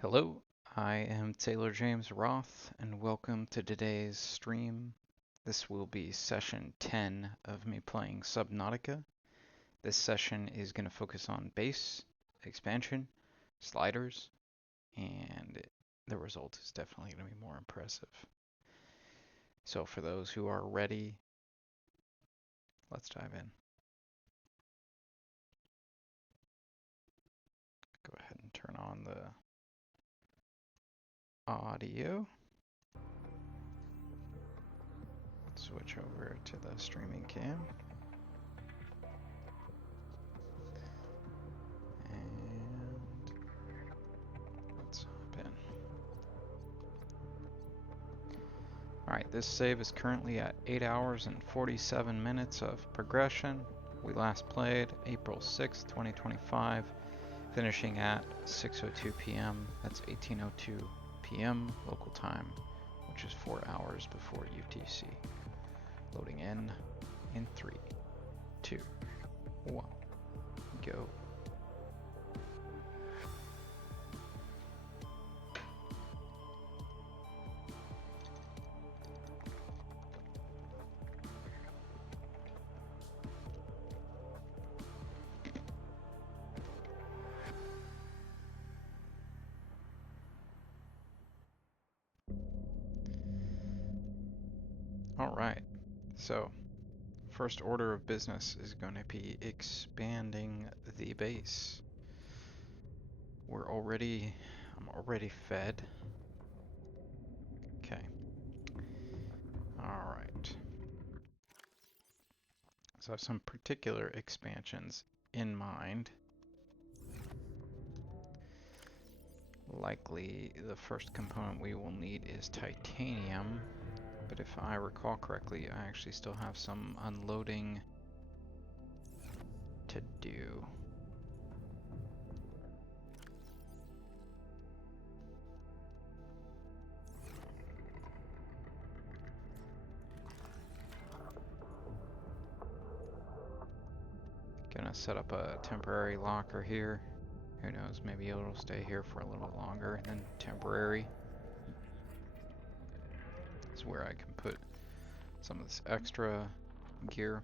Hello, I am Taylor James Roth, and welcome to today's stream. This will be session 10 of me playing Subnautica. This session is going to focus on base, expansion, sliders, and the result is definitely going to be more impressive. So for those who are ready, let's dive in. Go ahead and turn on the audio. Switch over to the streaming cam. And let's hop in. Alright, this save is currently at 8 hours and 47 minutes of progression. We last played April 6th, 2025, finishing at 6:02 p.m. That's 18:02 p.m. local time, which is 4 hours before UTC. Loading in 3, 2, 1, go. Alright, so first order of business is going to be expanding the base. I'm already fed. Okay. Alright. So I have some particular expansions in mind. Likely the first component we will need is titanium, but if I recall correctly, I actually still have some unloading to do. Gonna set up a temporary locker here. Who knows, maybe it'll stay here for a little bit longer than temporary. It's where I can put some of this extra gear.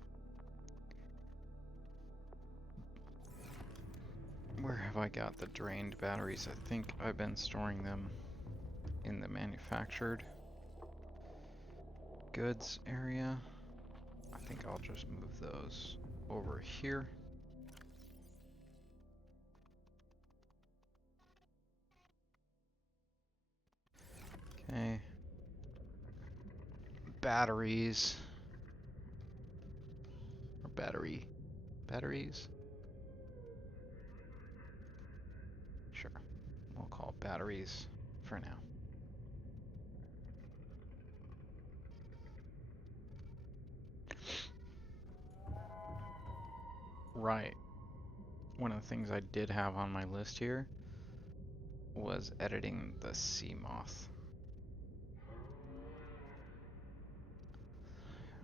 Where have I got the drained batteries? I think I've been storing them in the manufactured goods area. I think I'll just move those over here. Okay. Batteries. Or batteries? Sure. We'll call it batteries for now. Right. One of the things I did have on my list here was editing the SEAMOTH.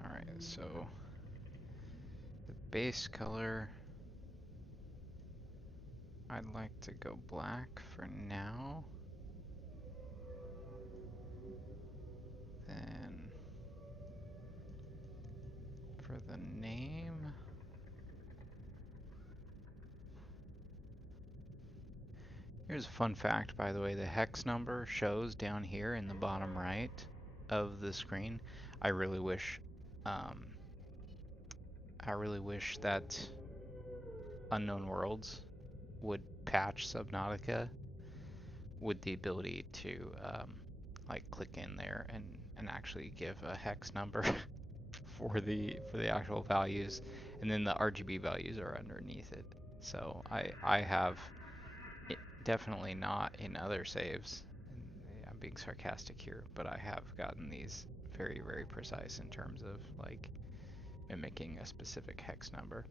Alright, so the base color, I'd like to go black for now. Then for the name, here's a fun fact, by the way. The hex number shows down here in the bottom right of the screen. I really wish that Unknown Worlds would patch Subnautica with the ability to like click in there and actually give a hex number for the actual values, and then the RGB values are underneath it. So I have it, definitely not in other saves. And I'm being sarcastic here, but I have gotten these very, very precise in terms of like mimicking a specific hex number.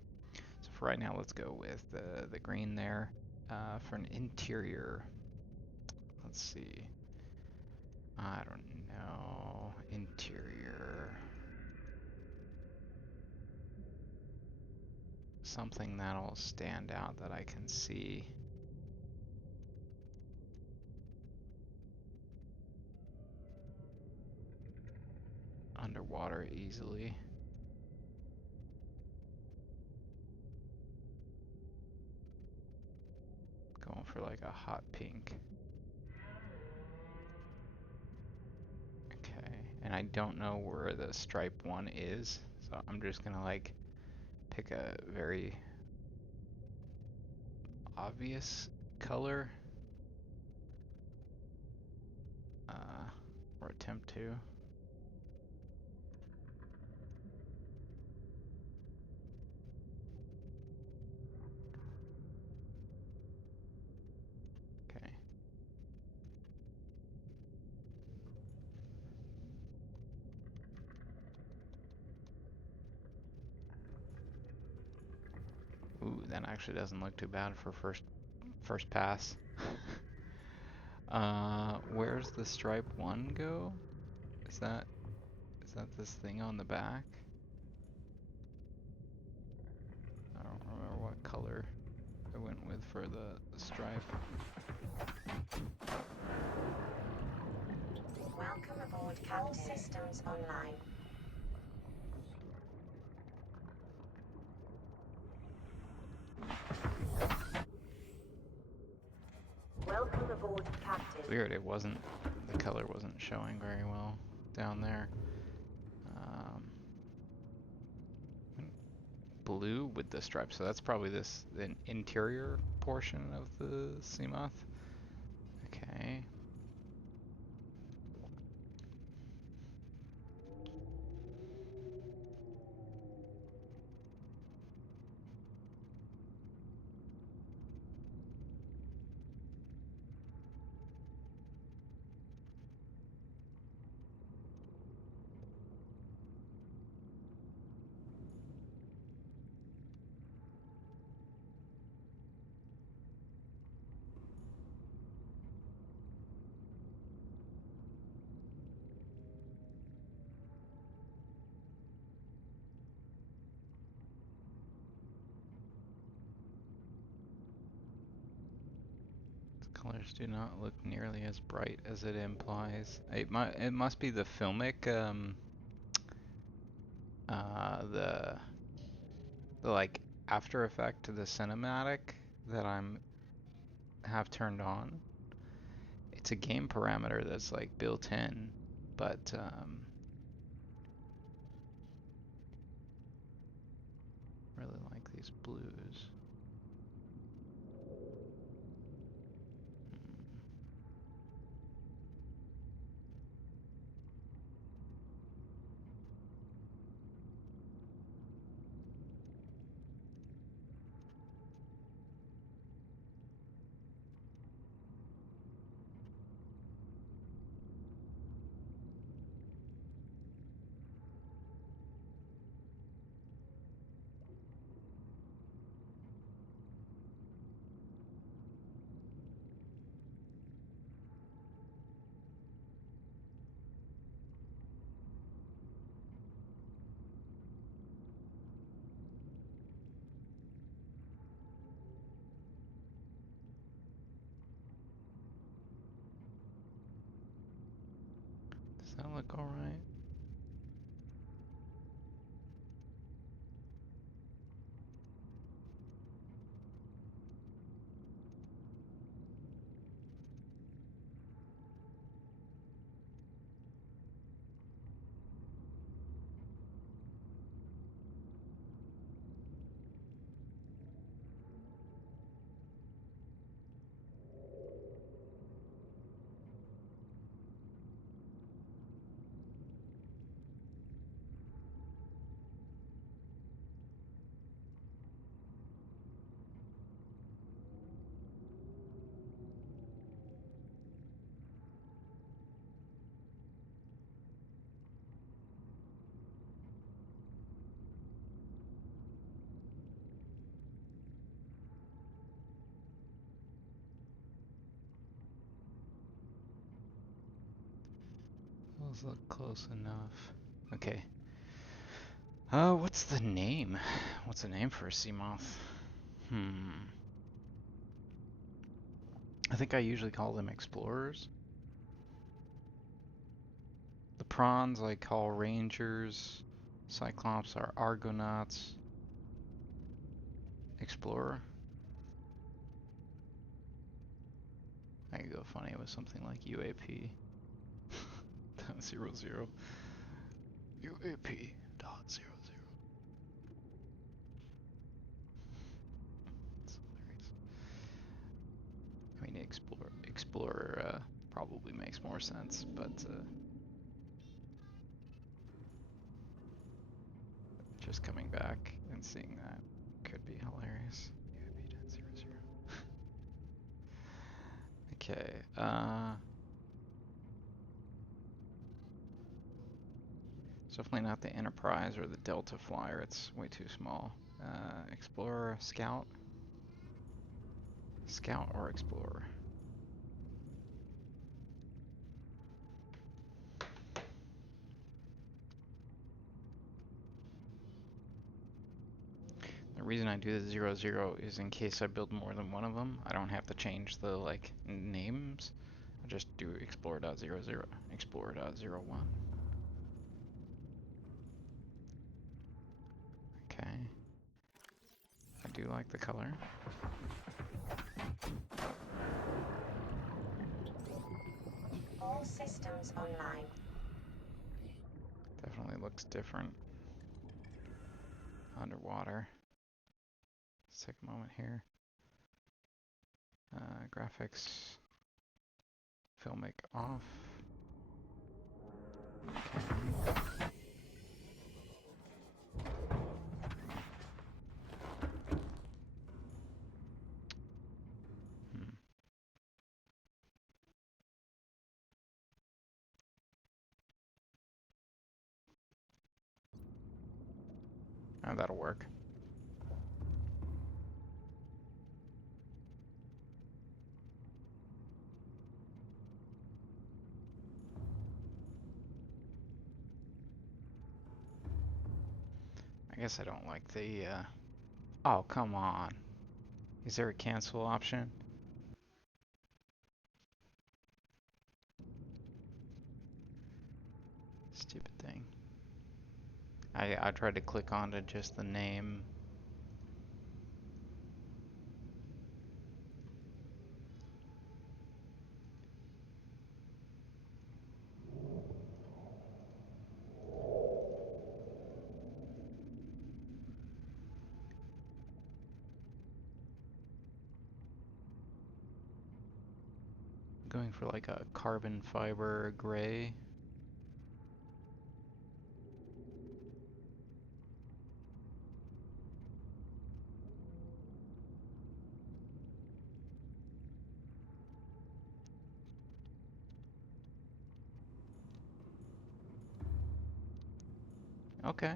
So for right now, let's go with the green there. For an interior, let's see. I don't know. Interior. Something that'll stand out that I can see. water easily. Going for like a hot pink. Okay, and I don't know where the stripe one is, so I'm just gonna like pick a very obvious color, or attempt to. Okay. Ooh, that actually doesn't look too bad for first pass. Where's the stripe one go? Is that this thing on the back? I don't remember what color I went with for the stripe. Welcome aboard CAD Systems Online. Welcome aboard, Captain. Weird, the color wasn't showing very well down there. Blue with the stripes, so that's probably the interior portion of the SEAMOTH. Okay. The colors do not look nearly as bright as it implies. It must be the filmic, the like after effect to the cinematic that I'm have turned on. It's a game parameter that's like built in, but really like these blues. Does that look alright? Those look close enough. Okay. What's the name? What's the name for a SEAMOTH? I think I usually call them explorers. The prawns I call rangers. Cyclops are argonauts. Explorer. I could go funny with something like UAP. 00. UAP dot 00. That's hilarious. I mean, Explorer probably makes more sense, but just coming back and seeing that could be hilarious. UAP.00. Okay, it's definitely not the Enterprise or the Delta Flyer. It's way too small. Explorer, Scout? Scout or Explorer? The reason I do the 00 is in case I build more than one of them, I don't have to change the like names. I just do Explorer.00, Explorer.01. Okay. I do like the color. All systems online. Definitely looks different underwater. Let's take a moment here. Graphics, filmic off. Okay. That'll work. I guess I don't like the, oh, come on. Is there a cancel option? Stupid thing. I tried to click onto just the name. Going for like a carbon fiber gray. Okay.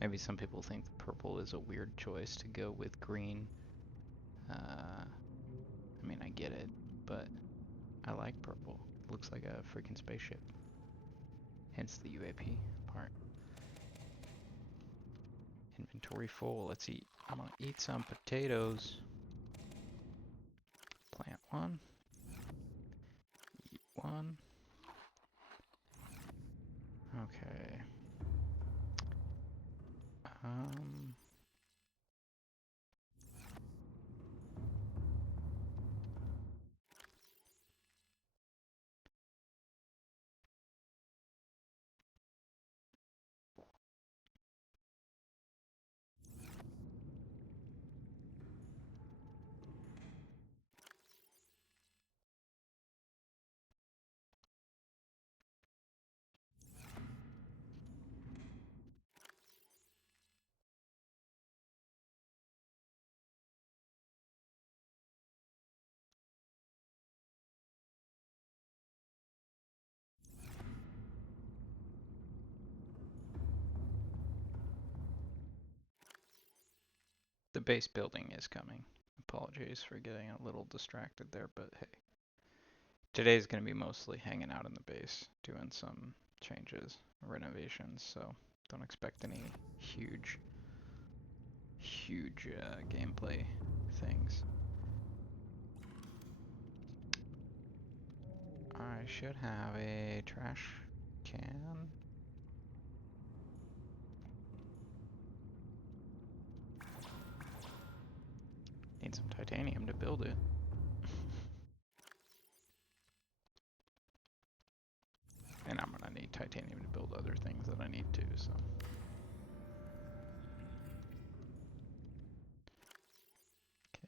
Maybe some people think purple is a weird choice to go with green. I mean, I get it, but I like purple. It looks like a freaking spaceship. Hence the UAP part. Inventory full. Let's eat. I'm gonna eat some potatoes. Plant one. Eat one. Okay. Um. The base building is coming. Apologies for getting a little distracted there, but hey. Today's going to be mostly hanging out in the base, doing some changes, renovations, so don't expect any huge gameplay things. I should have a trash can. Need some titanium to build it. And I'm gonna need titanium to build other things that I need to, so.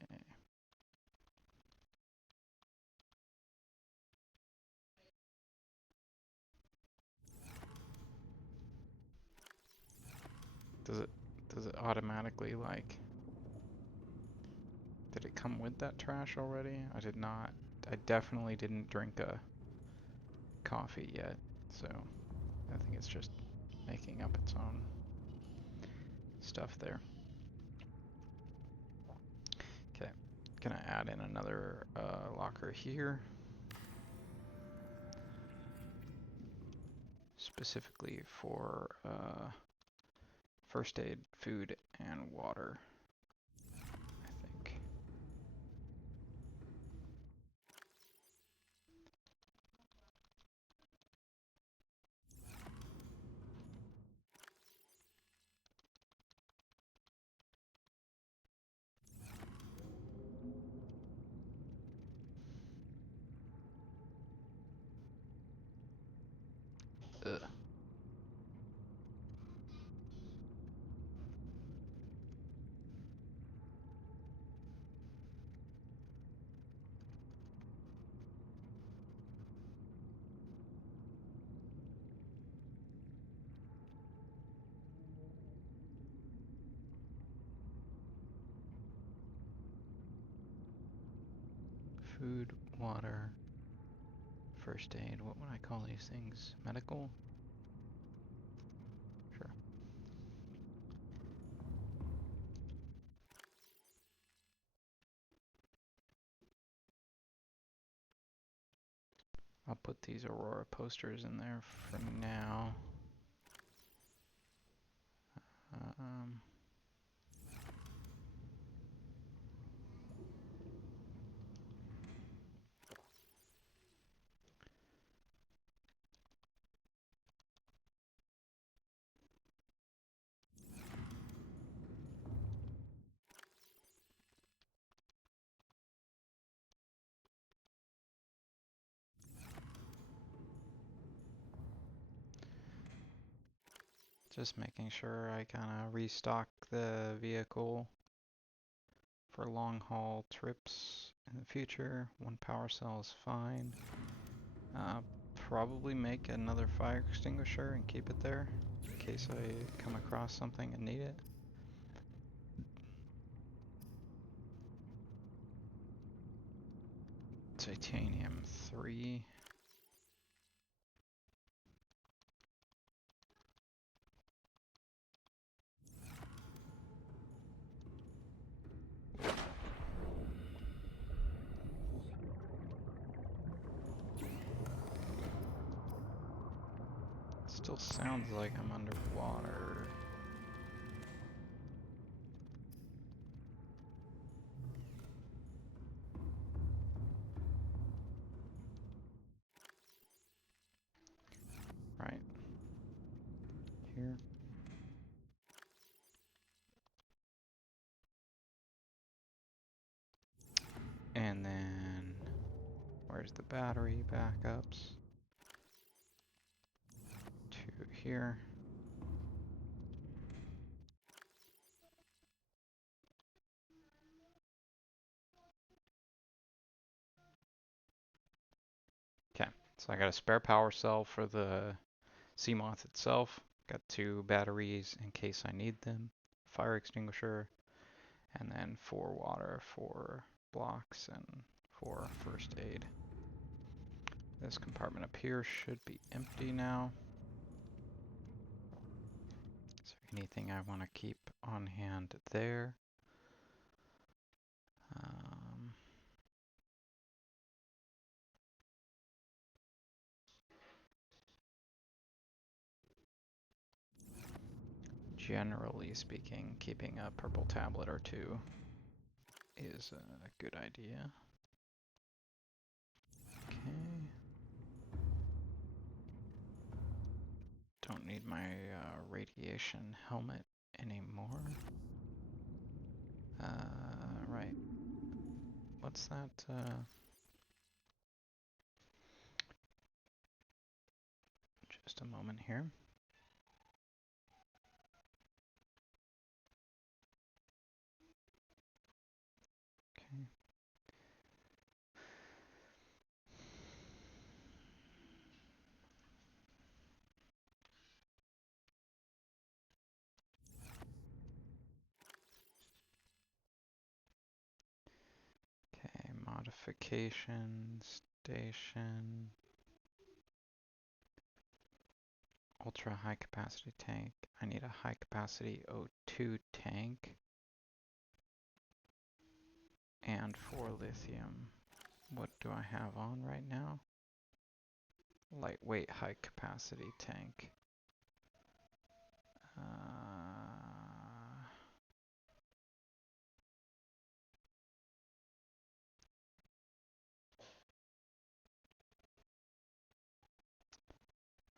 Okay. Does it automatically, like, did it come with that trash already? I did not. I definitely didn't drink a coffee yet, so I think it's just making up its own stuff there. Okay, gonna add in another locker here, specifically for first aid, food, and water, I think. Ugh. Food, water, first aid, what would I call these things? Medical? Sure. I'll put these Aurora posters in there for now. Um, just making sure I kind of restock the vehicle for long haul trips in the future. One power cell is fine. Probably make another fire extinguisher and keep it there in case I come across something and need it. Titanium 3. Still sounds like I'm underwater. Right. Here. And then, where's the battery backups? To here. Okay, so I got a spare power cell for the SEAMOTH itself. Got 2 batteries in case I need them. Fire extinguisher. And then 4 water for blocks and 4 first aid. This compartment up here should be empty now. So anything I want to keep on hand there. Generally speaking, keeping a purple tablet or 2 is a good idea. Okay. Don't need my radiation helmet anymore. Right. What's that? Just a moment here. Okay. Okay, modification, station, ultra high capacity tank. I need a high capacity O2 tank and 4 lithium. What do I have on right now? Lightweight high capacity tank.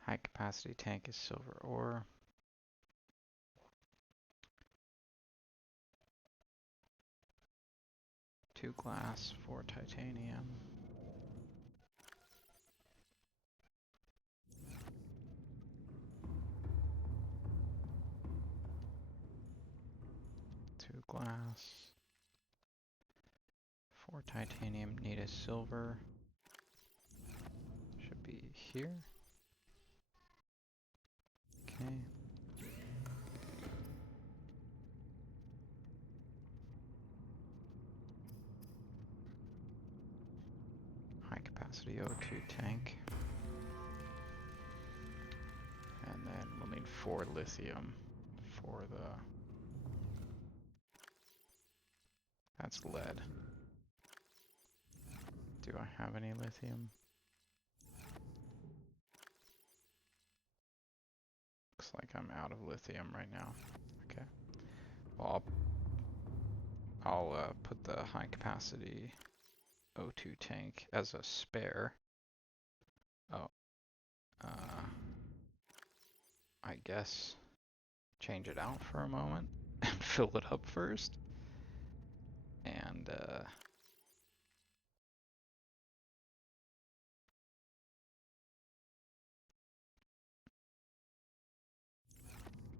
High capacity tank is silver ore. Two glass, 4 titanium. Two glass, 4 titanium, need a silver. Should be here. Okay. High capacity O2 tank. And then we'll need 4 lithium for the... That's lead. Do I have any lithium? Looks like I'm out of lithium right now. Okay. Well, I'll put the high capacity O2 tank as a spare. Oh. I guess change it out for a moment and fill it up first. And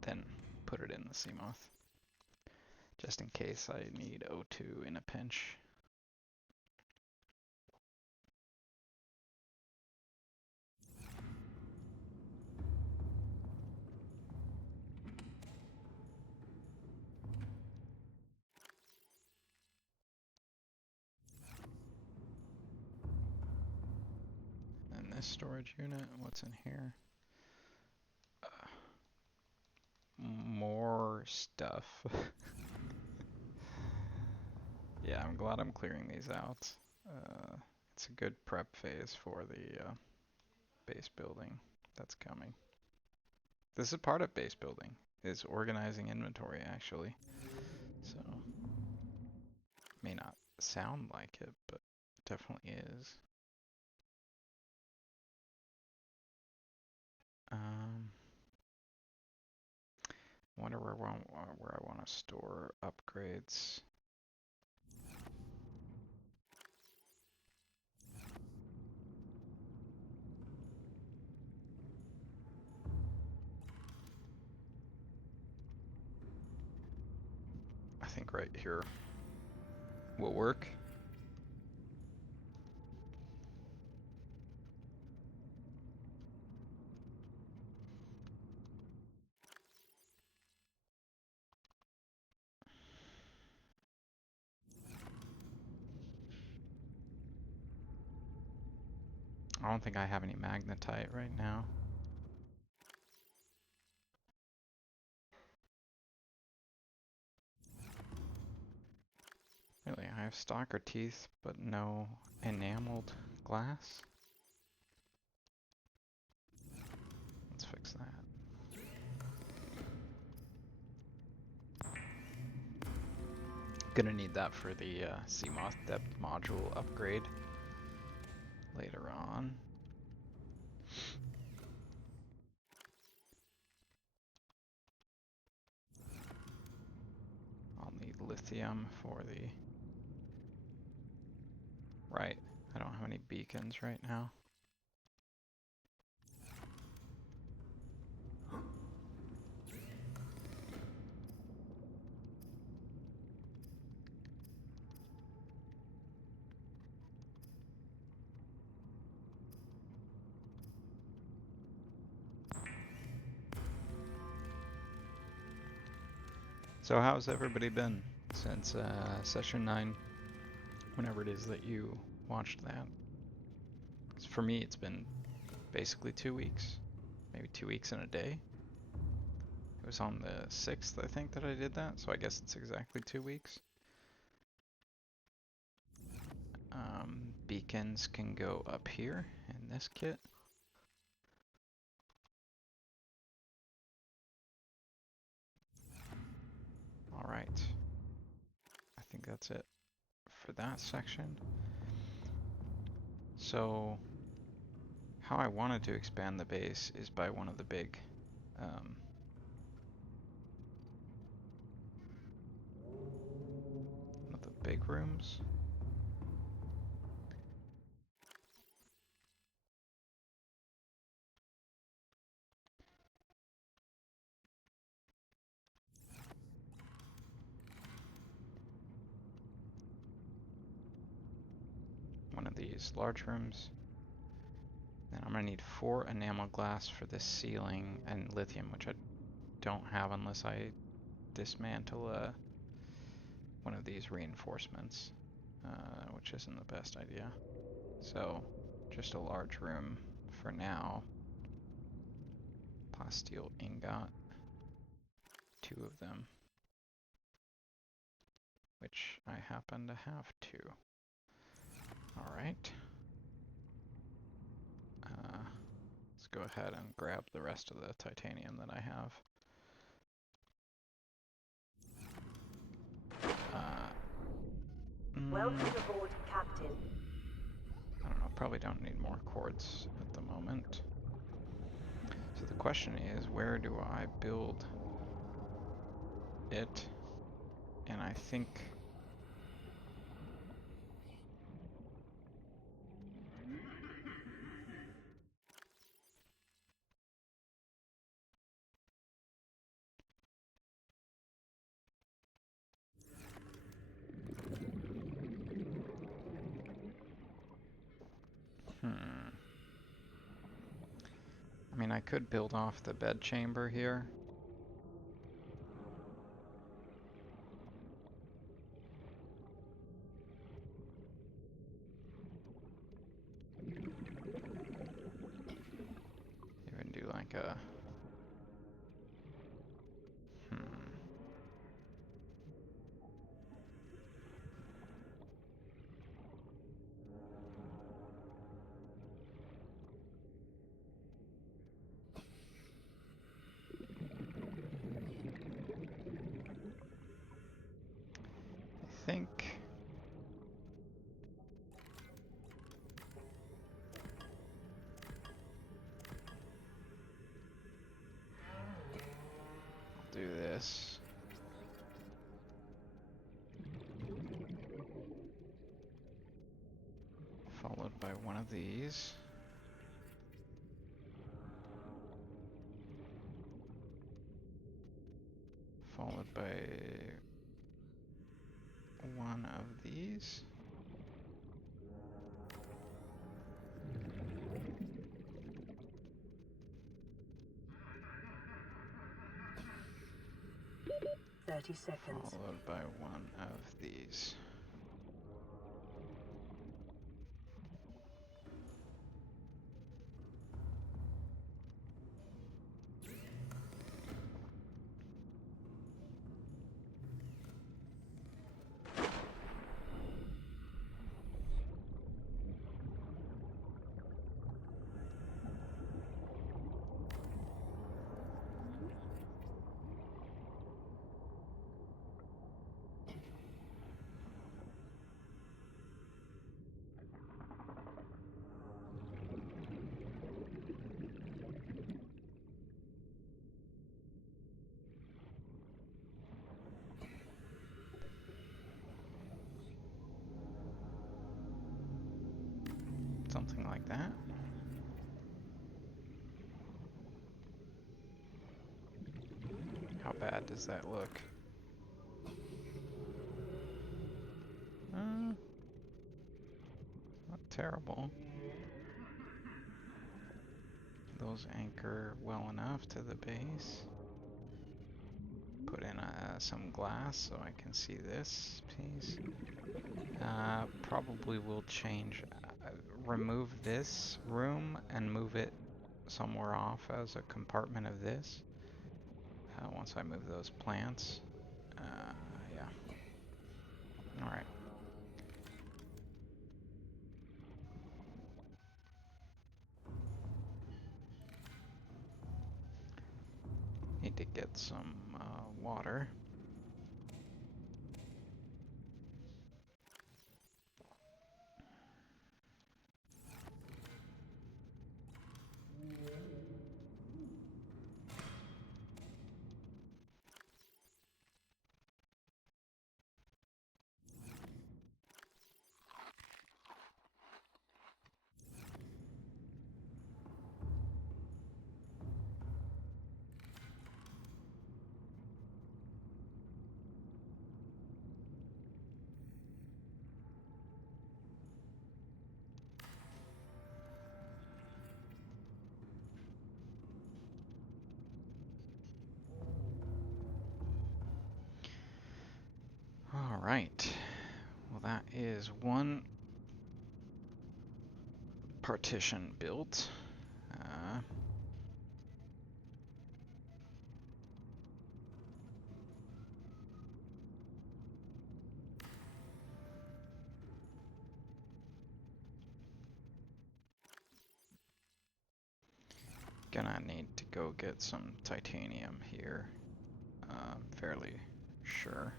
then put it in the SEAMOTH. Just in case I need O2 in a pinch. And this storage unit, what's in here? More stuff. Yeah, I'm glad I'm clearing these out. It's a good prep phase for the base building that's coming. This is part of base building, is organizing inventory actually. So, may not sound like it, but it definitely is. Wonder where I want to store upgrades. I think right here will work. I don't think I have any magnetite right now. Really, I have stalker teeth, but no enameled glass. Let's fix that. Gonna need that for the SEAMOTH depth module upgrade later on. lithium for the... Right, I don't have any beacons right now. So how's everybody been since session 9, whenever it is that you watched that? 'Cause for me, it's been basically 2 weeks, maybe 2 weeks and a day. It was on the 6th, I think, that I did that, so I guess it's exactly 2 weeks. Beacons can go up here in this kit. Alright, I think that's it for that section. So, how I wanted to expand the base is by one of the big rooms. One of these large rooms. Then I'm gonna need 4 enamel glass for this ceiling and lithium, which I don't have unless I dismantle one of these reinforcements, which isn't the best idea. So just a large room for now. Plasteel ingot, 2 of them, which I happen to have 2. Alright. Let's go ahead and grab the rest of the titanium that I have. Welcome aboard, Captain. I don't know, probably don't need more quartz at the moment. So the question is, where do I build it? And I think I mean, I could build off the bed chamber here. Even do like a... I think... I'll do this. Followed by one of these. Followed by one of these. Followed by one of these. something like that. How bad does that look? Not terrible. Those anchor well enough to the base. Put in some glass so I can see this piece. Probably will change, remove this room and move it somewhere off as a compartment of this. Once I move those plants. Yeah. Alright. Need to get some water. Alright. Well, that is one partition built. Gonna need to go get some titanium here. Fairly sure.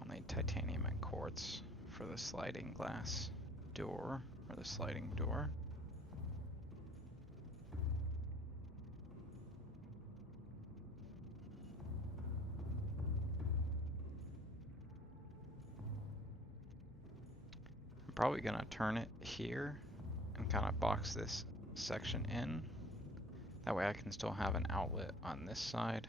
I'll need titanium and quartz for the sliding glass door, or the sliding door. I'm probably gonna turn it here and kind of box this section in. That way I can still have an outlet on this side.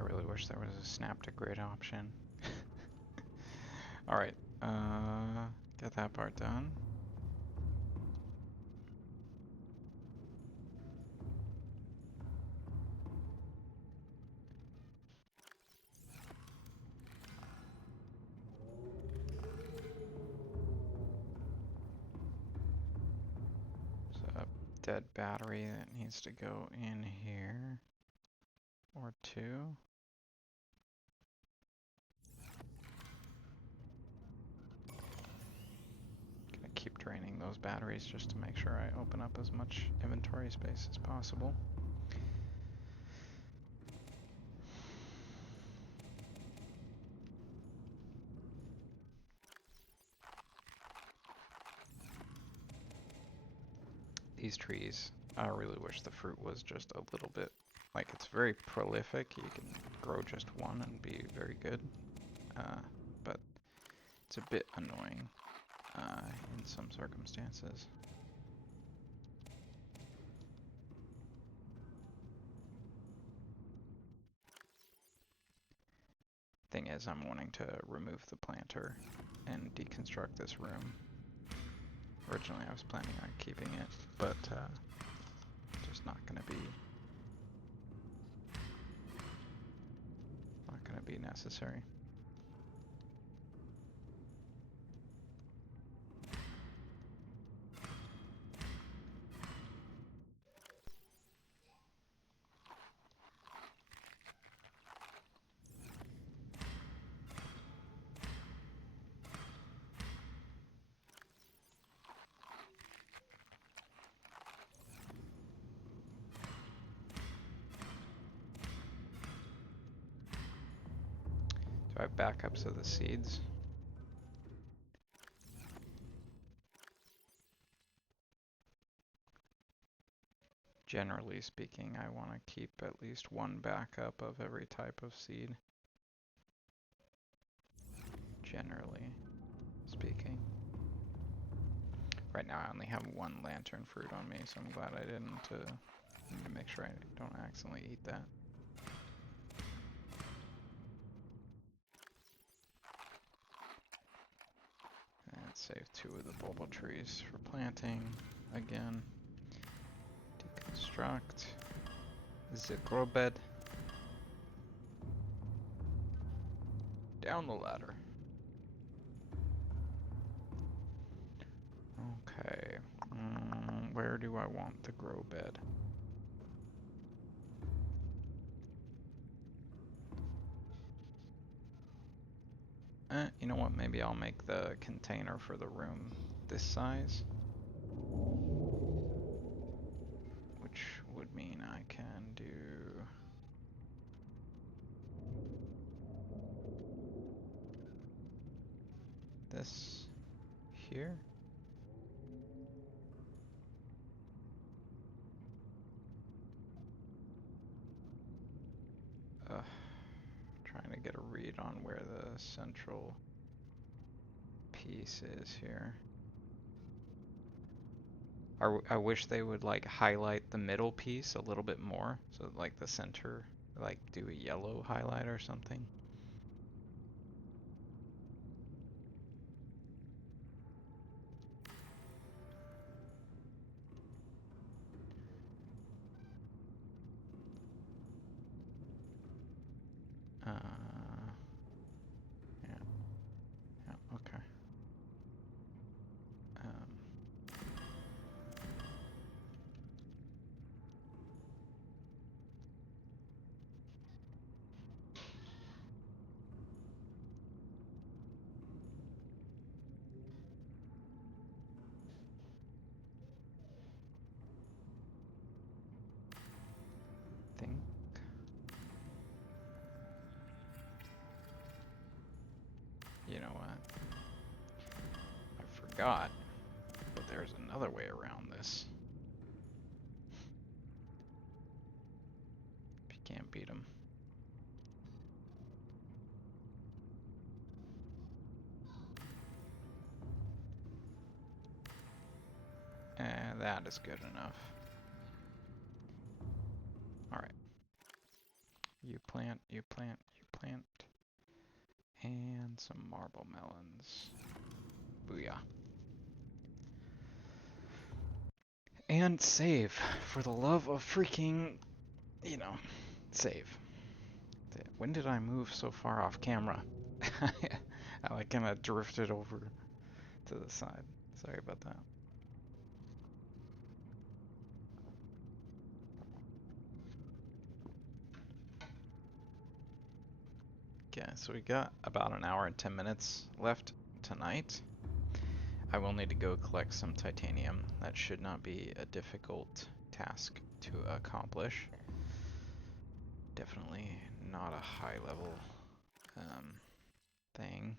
I really wish there was a snap to grid option. Alright, get that part done. So a dead battery that needs to go in here, or two. Gonna keep draining those those batteries just to make sure I open up as much inventory space as possible. These trees, I really wish the fruit was just a little bit, like it's very prolific. You can grow just one and be very good, but it's a bit annoying in some circumstances. Thing is, I'm wanting to remove the planter and deconstruct this room. Originally, I was planning on keeping it, but just not gonna be necessary. Do I have backups of the seeds? Generally speaking, I want to keep at least one backup of every type of seed. Generally speaking. Right now I only have one lantern fruit on me, so I'm glad I didn't need to make sure I don't accidentally eat that. And save 2 of the bulba trees for planting again. Deconstruct the grow bed. Down the ladder. Okay, where do I want the grow bed? You know what, maybe I'll make the container for the room this size. Which would mean I can do this here. Trying to get a read on where the central piece is here. I wish they would like highlight the middle piece a little bit more, so like the center, like do a yellow highlight or something. Yeah, okay. Think. You know what? I forgot, but there's another way around this. If you can't beat them. And that is good enough. Alright. You plant, you plant, you plant. And some marble melons. Booyah. And save. For the love of freaking, save. When did I move so far off camera? I like kind of drifted over to the side. Sorry about that. Okay, so we got about an hour and 10 minutes left tonight. I will need to go collect some titanium. That should not be a difficult task to accomplish. Definitely not a high level thing.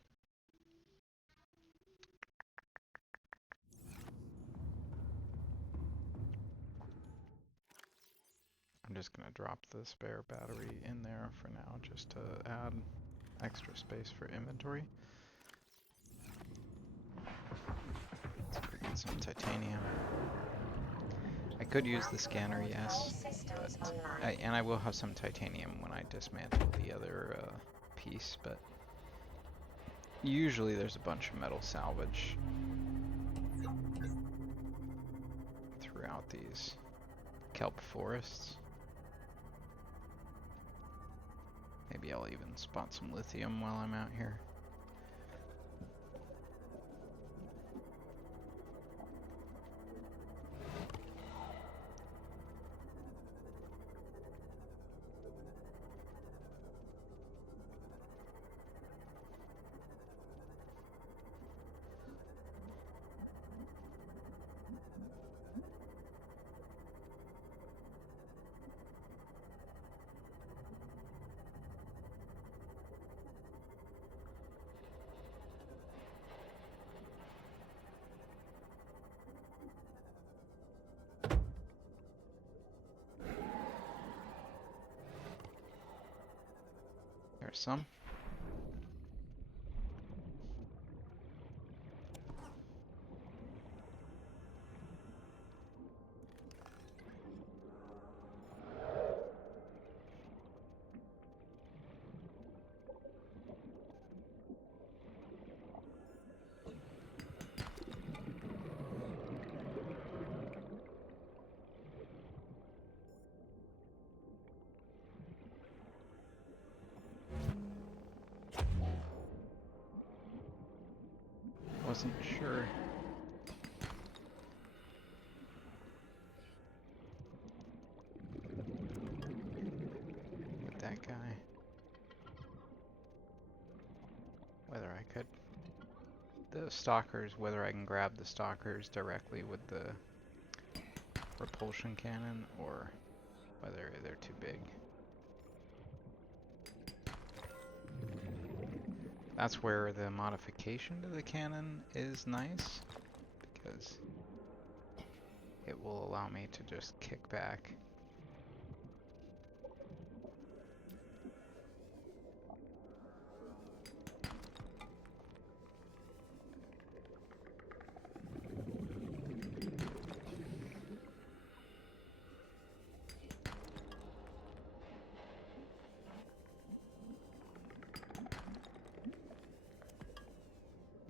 I'm just gonna drop the spare battery in there for now just to add extra space for inventory. Let's go get some titanium. I could use the scanner, yes, but and I will have some titanium when I dismantle the other piece, but usually there's a bunch of metal salvage throughout these kelp forests. Maybe I'll even spot some lithium while I'm out here. There's some. Wasn't sure. With that guy. Whether I could. The stalkers, whether I can grab the stalkers directly with the repulsion cannon or whether they're too big. That's where the modification to the cannon is nice, because it will allow me to just kick back.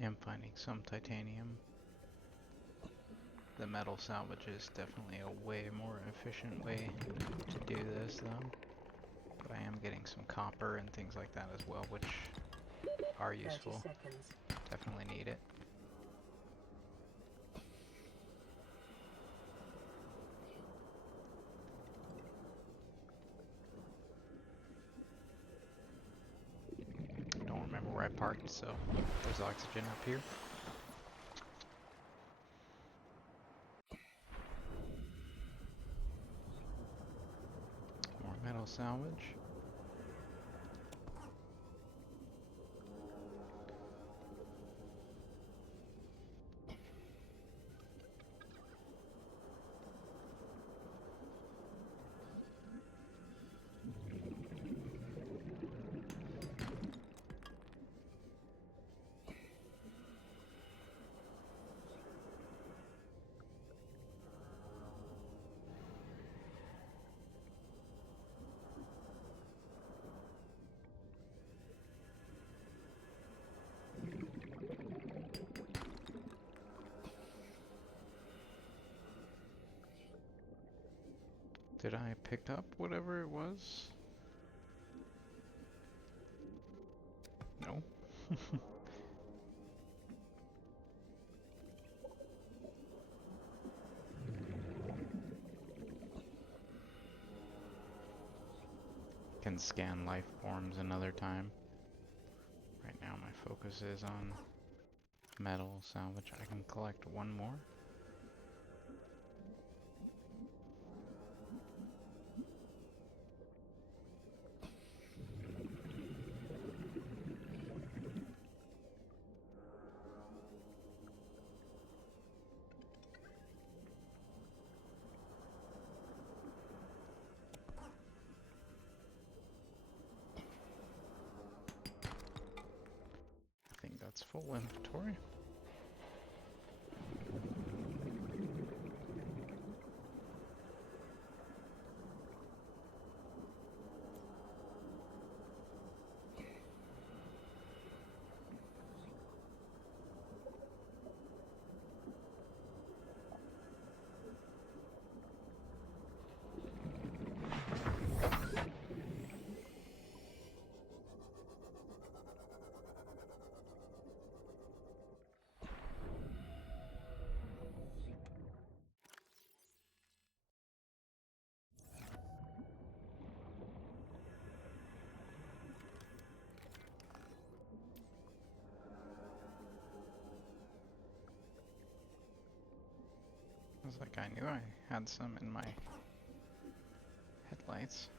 I'm finding some titanium. The metal salvage is definitely a way more efficient way to do this though. But I am getting some copper and things like that as well, which are useful. Definitely need it. Don't remember where I parked, so there's oxygen up here. More metal salvage. Did I pick up whatever it was? No. Can scan life forms another time. Right now my focus is on metal salvage. I can collect one more. I think that's full inventory. I was like, I knew I had some in my headlights.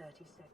Seconds.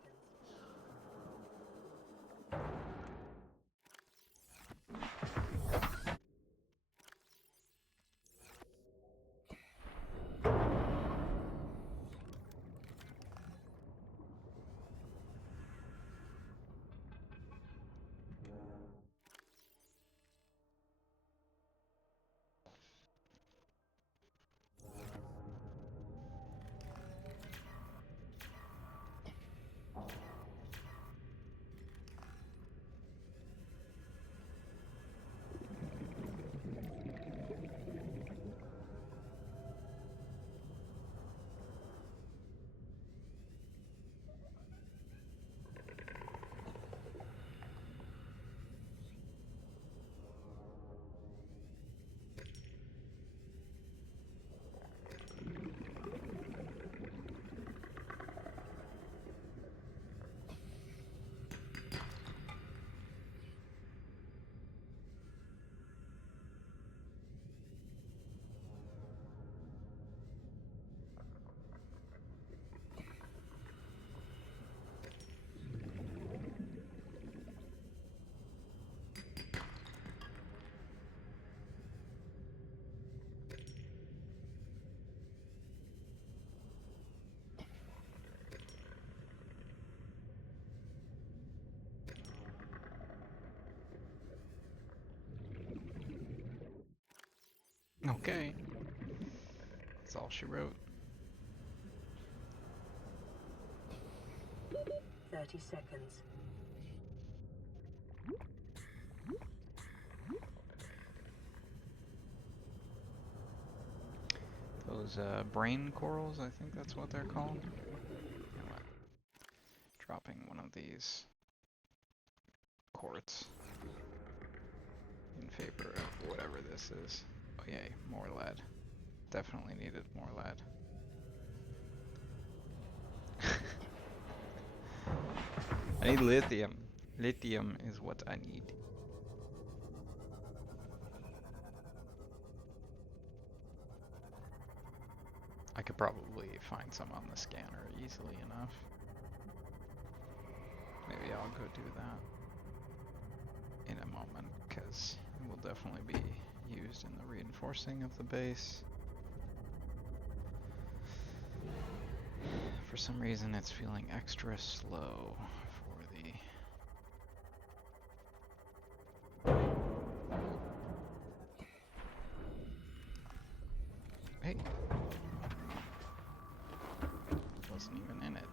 Okay. That's all she wrote. 30 seconds. Those brain corals, I think that's what they're called. You know what? Dropping one of these quartz in favor of whatever this is. Oh yay, more lead. Definitely needed more lead. I need lithium. Lithium is what I need. I could probably find some on the scanner easily enough. Maybe I'll go do that in a moment, because it will definitely be used in the reinforcing of the base. For some reason it's feeling extra slow for the... Hey! Wasn't even in it.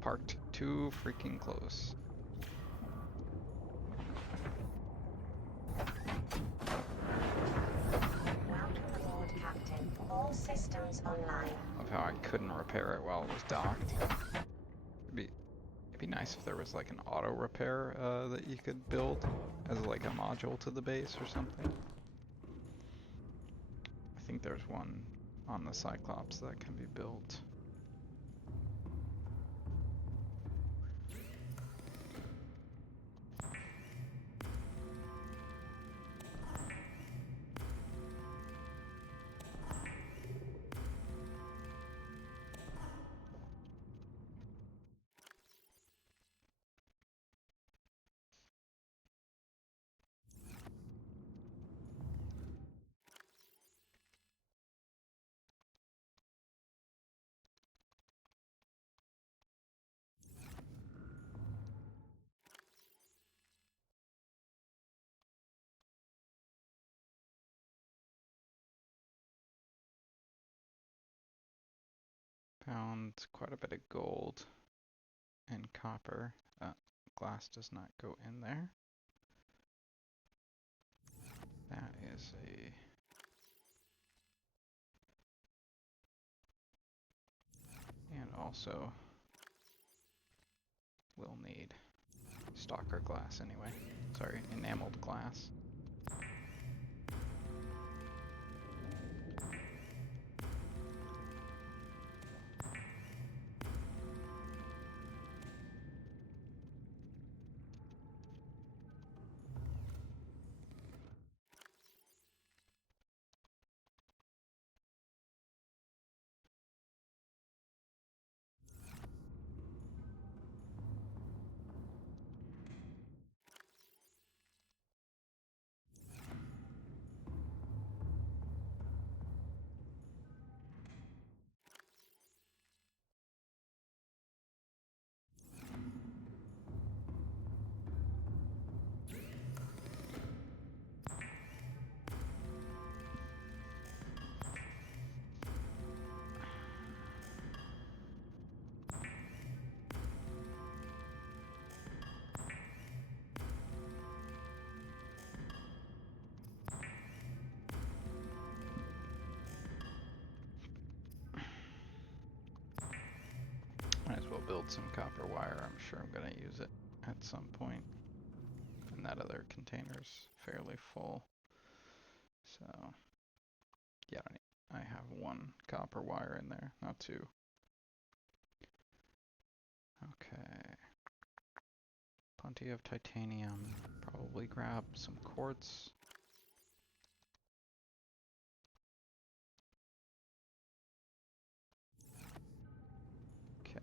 Parked too freaking close. Welcome aboard, Captain. All systems online. Love how I couldn't repair it while it was docked. It'd be nice if there was like an auto repair that you could build as like a module to the base or something. I think there's one on the Cyclops that can be built. Found quite a bit of gold and copper. Glass does not go in there. That is a... And also, we'll need stalker glass anyway. Sorry, enameled glass. Might as well build some copper wire. I'm sure I'm gonna use it at some point. And that other container's fairly full. So, yeah, I have one copper wire in there, not two. Okay. Plenty of titanium. Probably grab some quartz. Okay.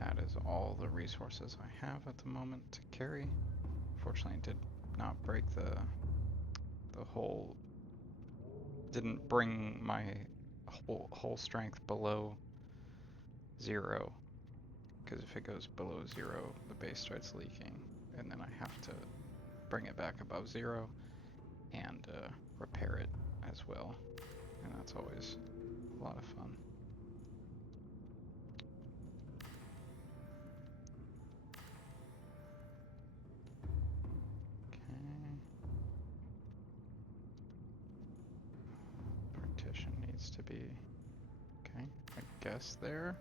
That is all the resources I have at the moment to carry. Fortunately, it did not break the whole, didn't bring my whole strength below 0. Because if it goes below 0, the base starts leaking, and then I have to bring it back above 0, and repair it as well. And that's always a lot of fun. Okay. Partition needs to be, okay, I guess there.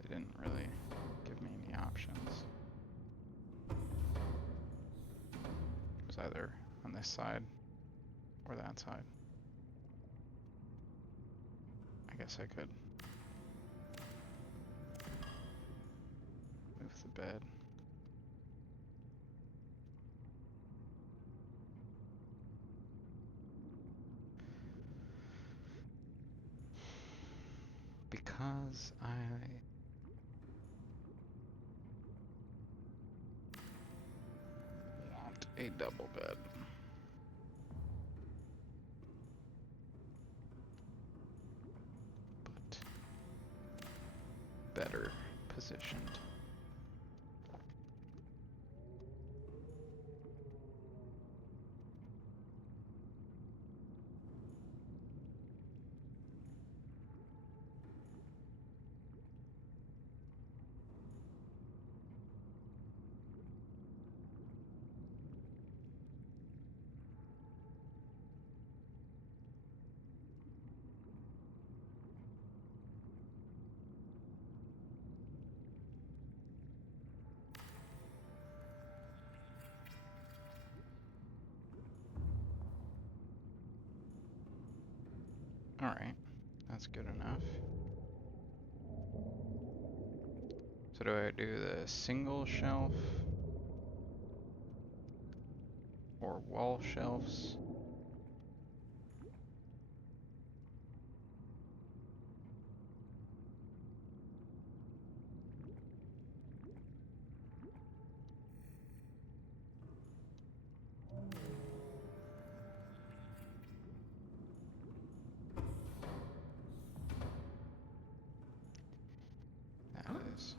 They didn't really give me any options. It was either on this side or that side. I guess I could move the bed. Because I want a double bed. But better positioned. Alright, that's good enough. So do I do the single shelf or wall shelves? That is.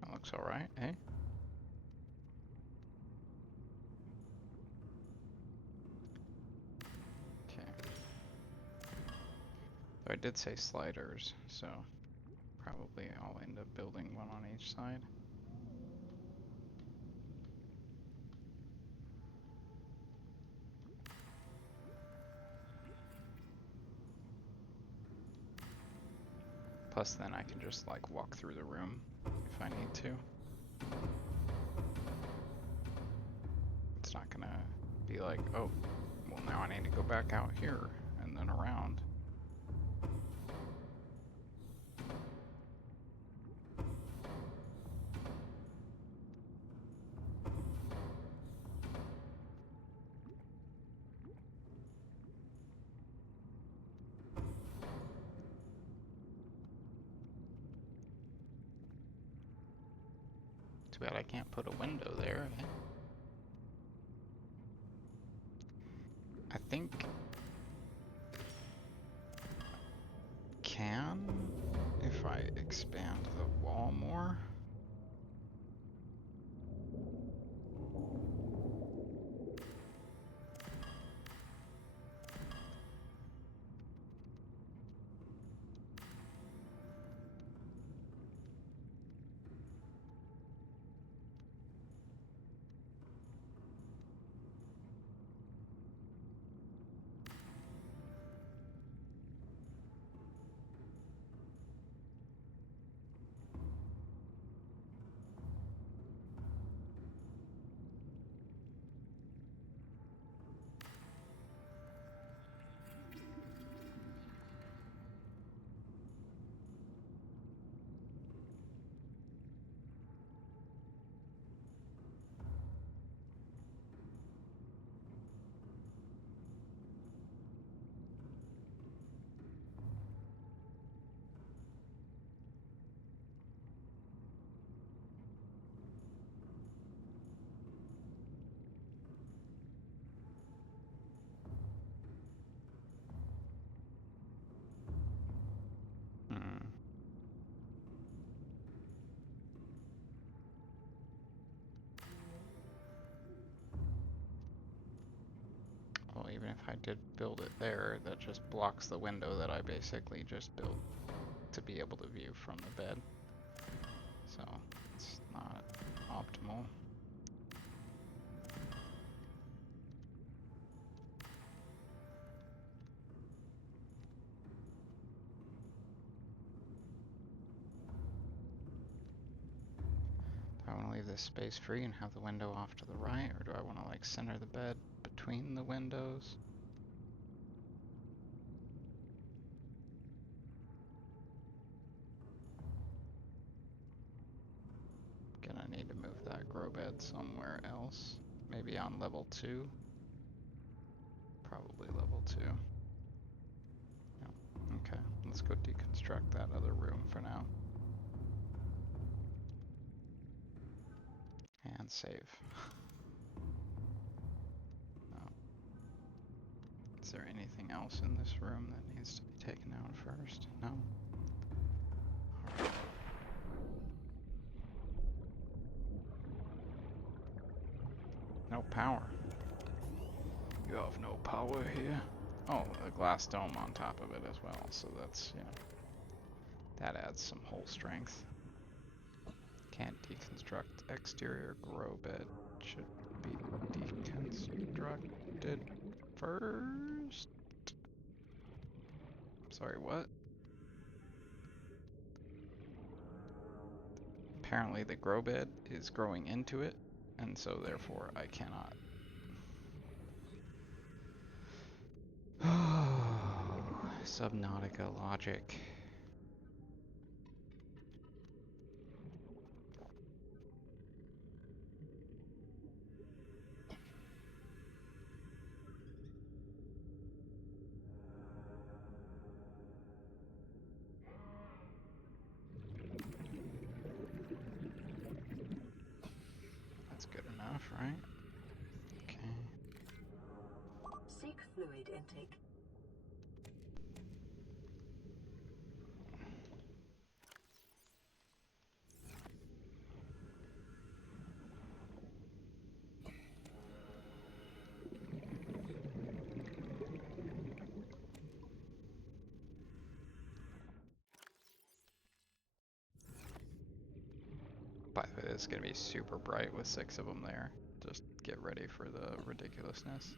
That looks alright, eh? Okay. So I did say sliders, so probably I'll end up building one on each side. Plus then I can just like walk through the room if I need to. It's not gonna be like, oh, well now I need to go back out here and then around. Too bad I can't put a window there. Eh? I think can if I expand the wall more. if I did build it there, that just blocks the window that I basically just built to be able to view from the bed. So it's not optimal. Do I want to leave this space free and have the window off to the right, or do I want to like center the bed between the windows? Gonna need to move that grow bed somewhere else. Maybe on level 2. Probably level 2. Yep. Okay, let's go deconstruct that other room for now. And save. Oh. Is there anything else in this room that needs to be taken out first? No? Alright. No power. You have no power here. Oh, a glass dome on top of it as well, so that's, you know, that adds some hole strength. Can't deconstruct exterior grow bed. Should be deconstructed first? Sorry, what? Apparently the grow bed is growing into it, and so therefore I cannot. Subnautica logic. That's good enough, right? Okay. Seek fluid intake. By the way, it's gonna be super bright with 6 of them there. Just get ready for the ridiculousness.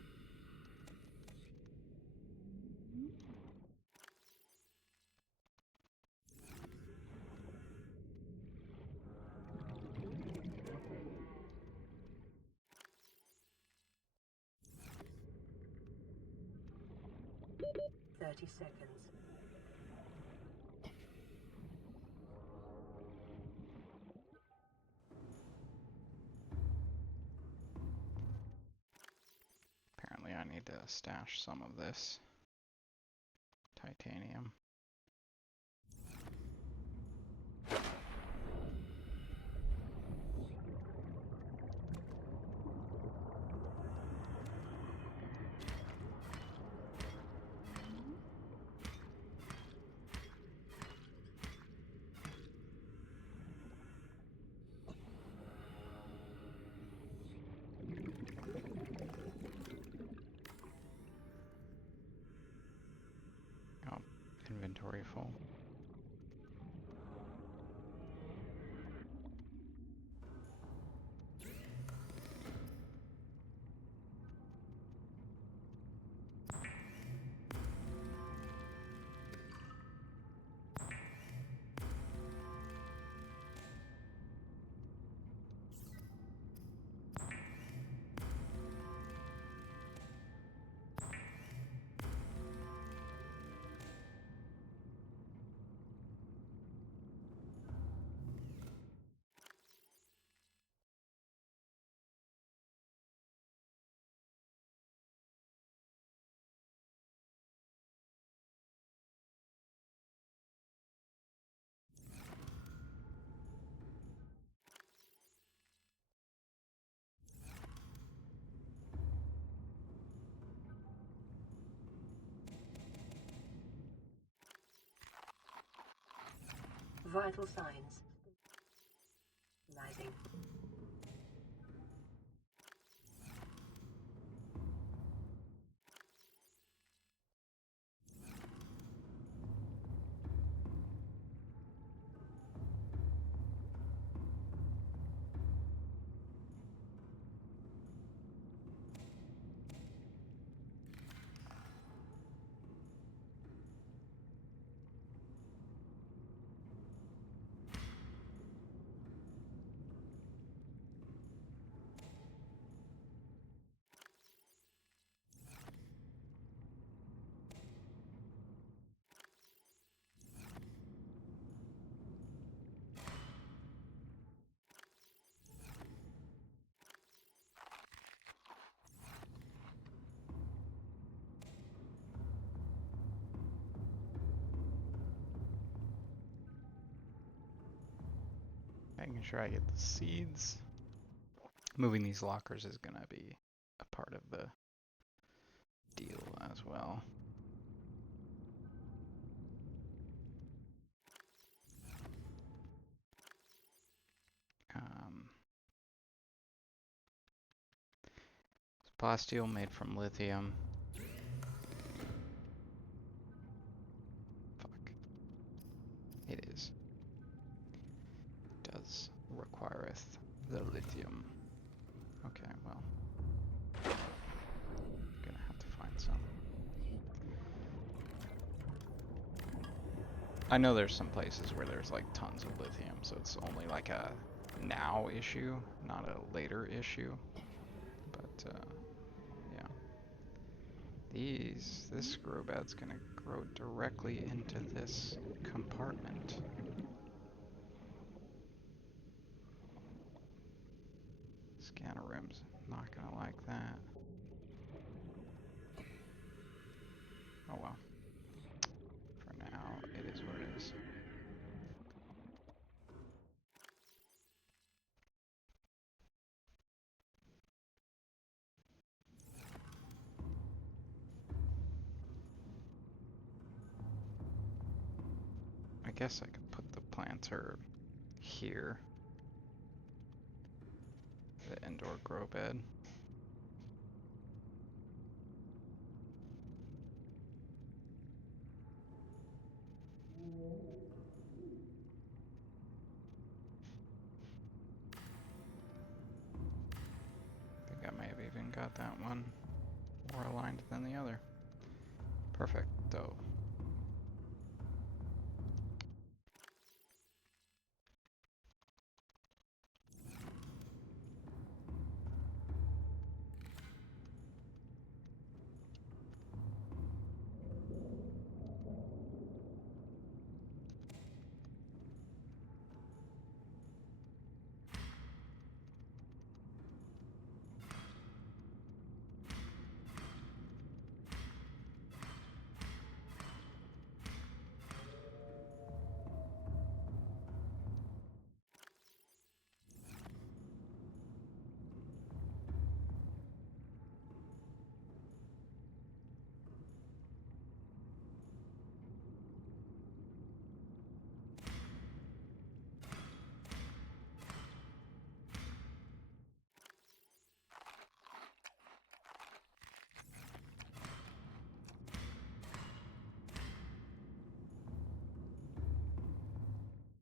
Thirty seconds. Apparently I need to stash some of this titanium. Oh, inventory full. Vital signs. Rising. Making sure I get the seeds. Moving these lockers is gonna be a part of the deal as well. Plasteel made from lithium. Fuck. It is. It does requireth the lithium. Okay, well. Gonna have to find some. I know there's some places where there's like tons of lithium, so it's only like a now issue, not a later issue. But yeah. This grow bed's gonna grow directly into this compartment. Scanner room's not gonna like that. Oh well. For now, it is what it is. I guess I could put the planter here. The indoor grow bed. I think I may have even got that one more aligned than the other. Perfecto.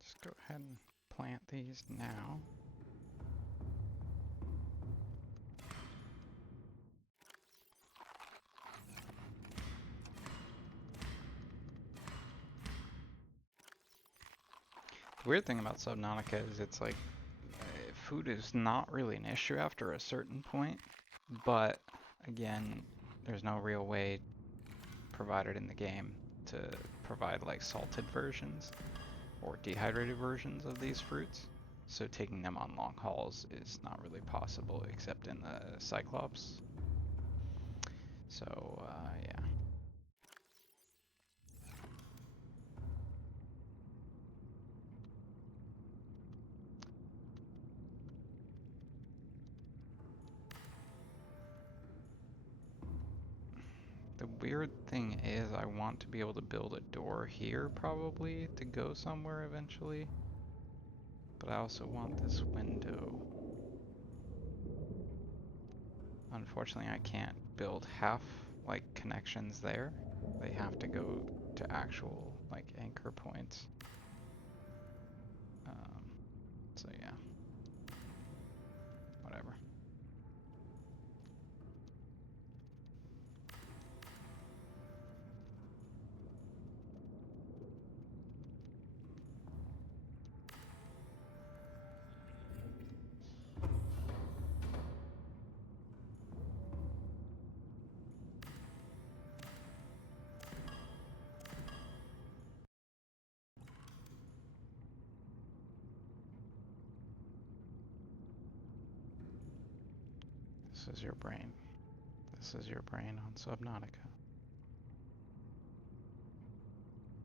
Just go ahead and plant these now. The weird thing about Subnautica is it's like food is not really an issue after a certain point, but again, there's no real way provided in the game to provide like salted versions or dehydrated versions of these fruits. So taking them on long hauls is not really possible except in the Cyclops. So yeah. The weird thing is I want to be able to build a door here probably to go somewhere eventually. But I also want this window. Unfortunately, I can't build half like connections there. They have to go to actual like anchor points. So yeah, whatever. This is your brain. This is your brain on Subnautica.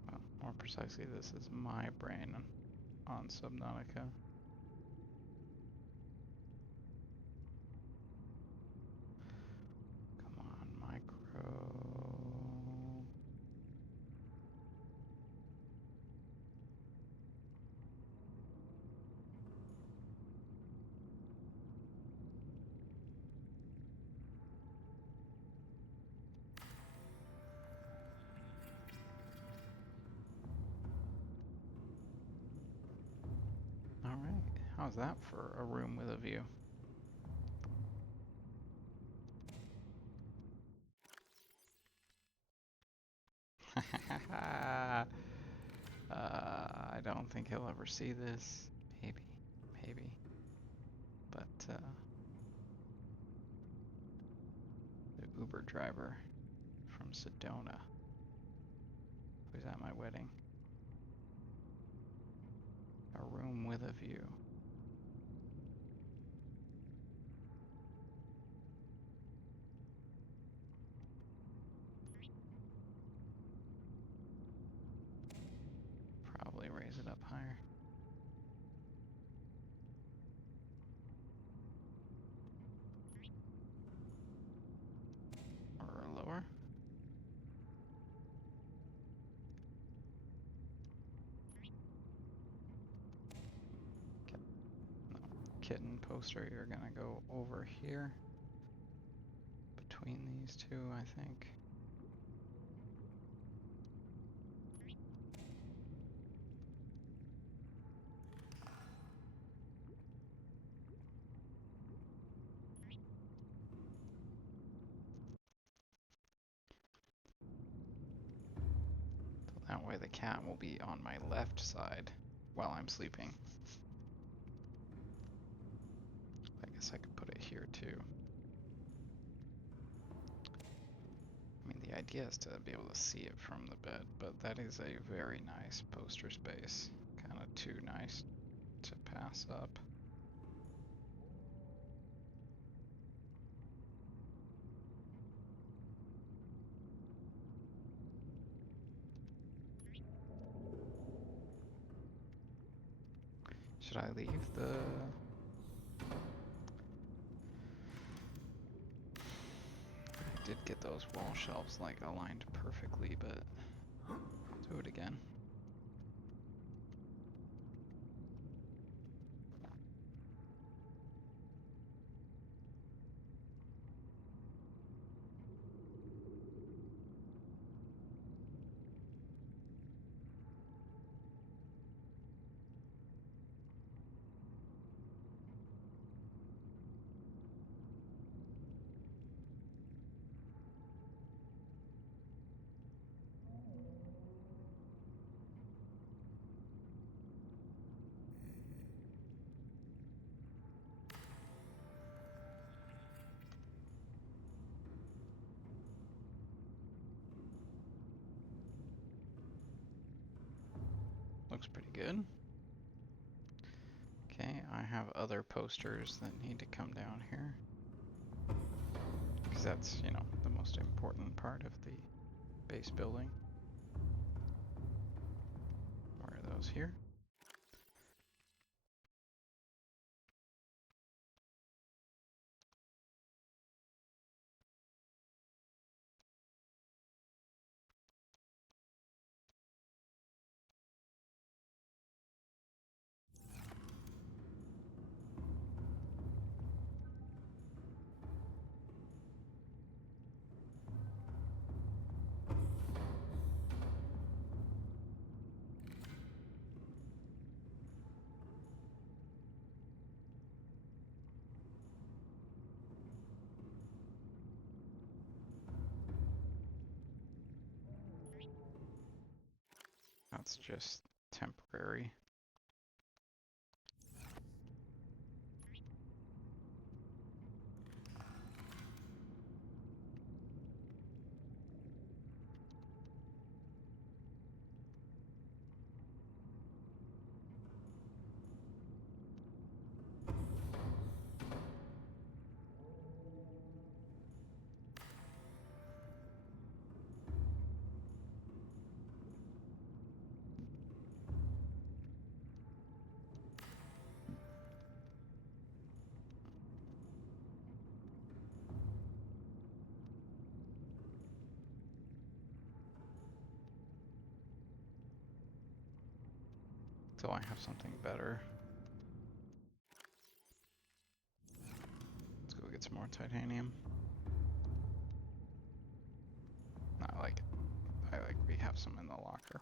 Well, more precisely, this is my brain on Subnautica. How's that for a room with a view? I don't think he'll ever see this. Maybe, maybe. But the Uber driver from Sedona, who's at my wedding. A room with a view. Probably raise it up higher. Or lower. No, kitten poster, you're gonna go over here. Between these two, I think. So that way the cat will be on my left side while I'm sleeping. I guess I could put it here too. I mean, the idea is to be able to see it from the bed, but that is a very nice poster space. Kind of too nice to pass up. Should I leave the... I did get those wall shelves like aligned perfectly, but do it again. Looks pretty good. Okay, I have other posters that need to come down here. Because that's, you know, the most important part of the base building. Where are those here? That's just temporary. Till I have something better. Let's go get some more titanium. I like it. We have some in the locker.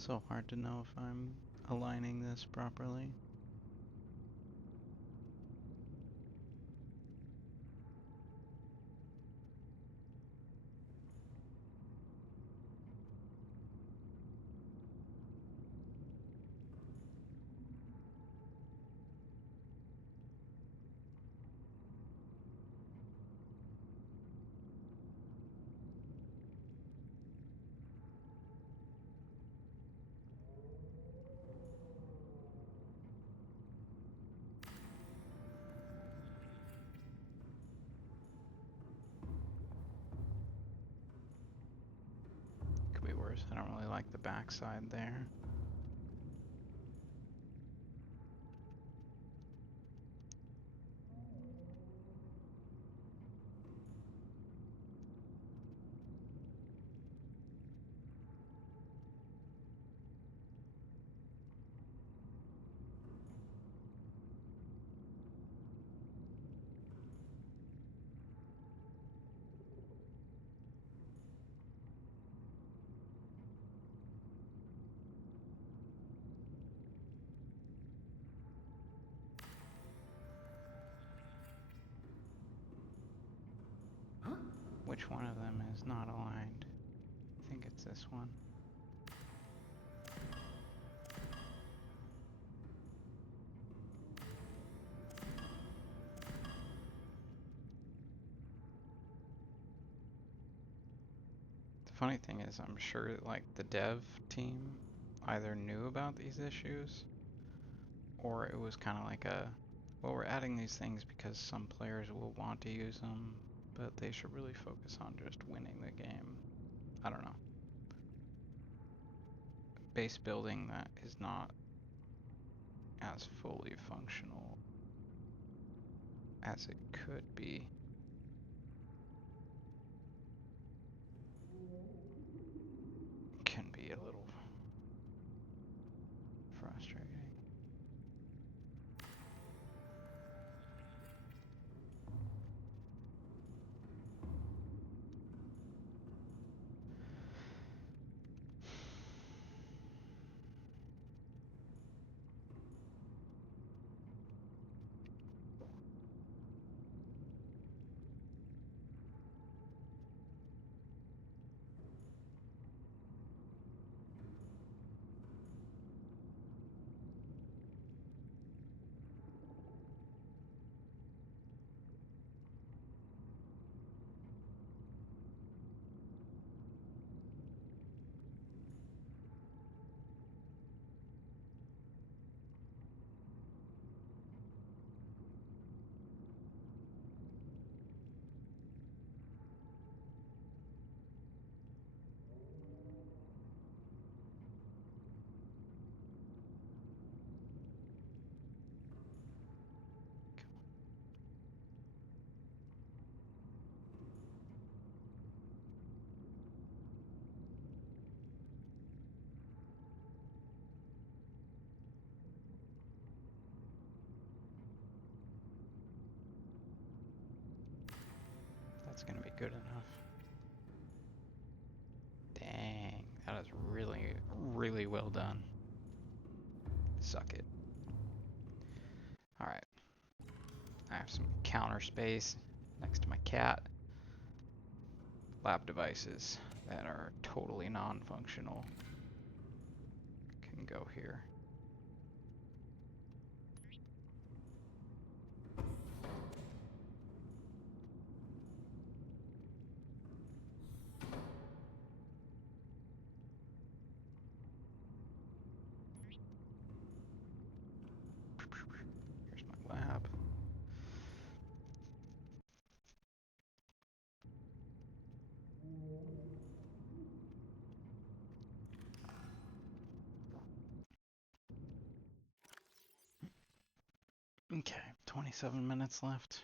So hard to know if I'm aligning this properly. Could be worse. I don't really like the backside there. Which one of them is not aligned? I think it's this one. The funny thing is, I'm sure like the dev team either knew about these issues or it was kind of like a, well, we're adding these things because some players will want to use them, but they should really focus on just winning the game. I don't know. Base building that is not as fully functional as it could be can be a little frustrating. That's gonna be good enough. Dang, that is really, really well done. Suck it. Alright, I have some counter space next to my cat. Lab devices that are totally non-functional can go here. Here's my lab. Okay, 27 minutes left.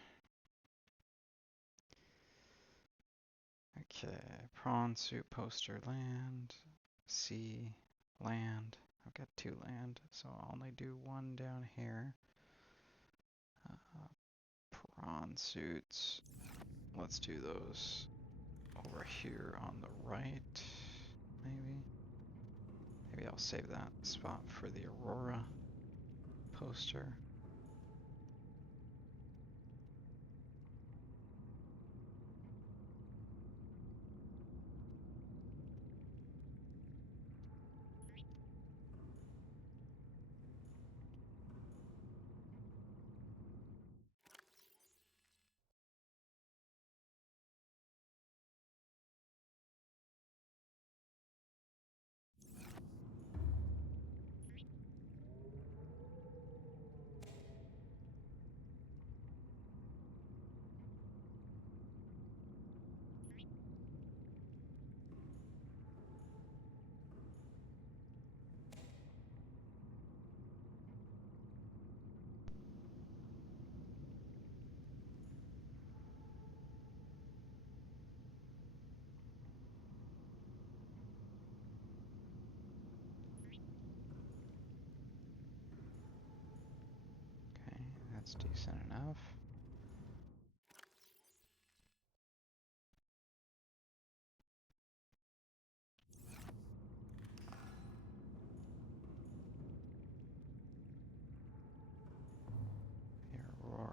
Okay, prawn soup poster land, sea, land. I've got 2 land, so I'll only do 1 down here. Prawn suits. Let's do those over here on the right, maybe. Maybe I'll I'll save that spot for the Aurora poster. Okay, that's decent enough. The Aurora.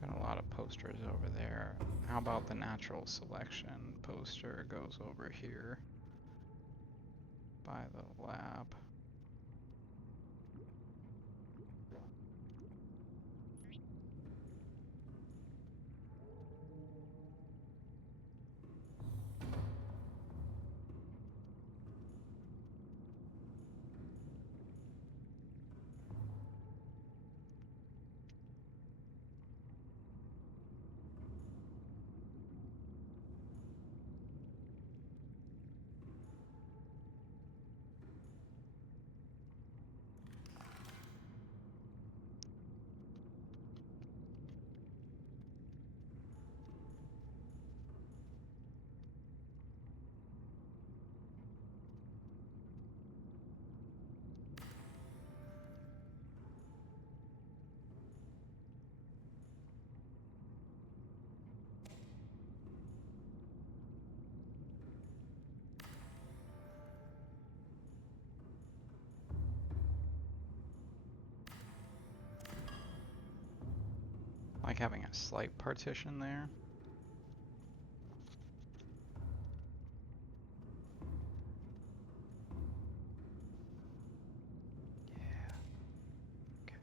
Got a lot of posters over there. How about the natural selection poster goes over here by the lab? Like having a slight partition there. Yeah. Okay.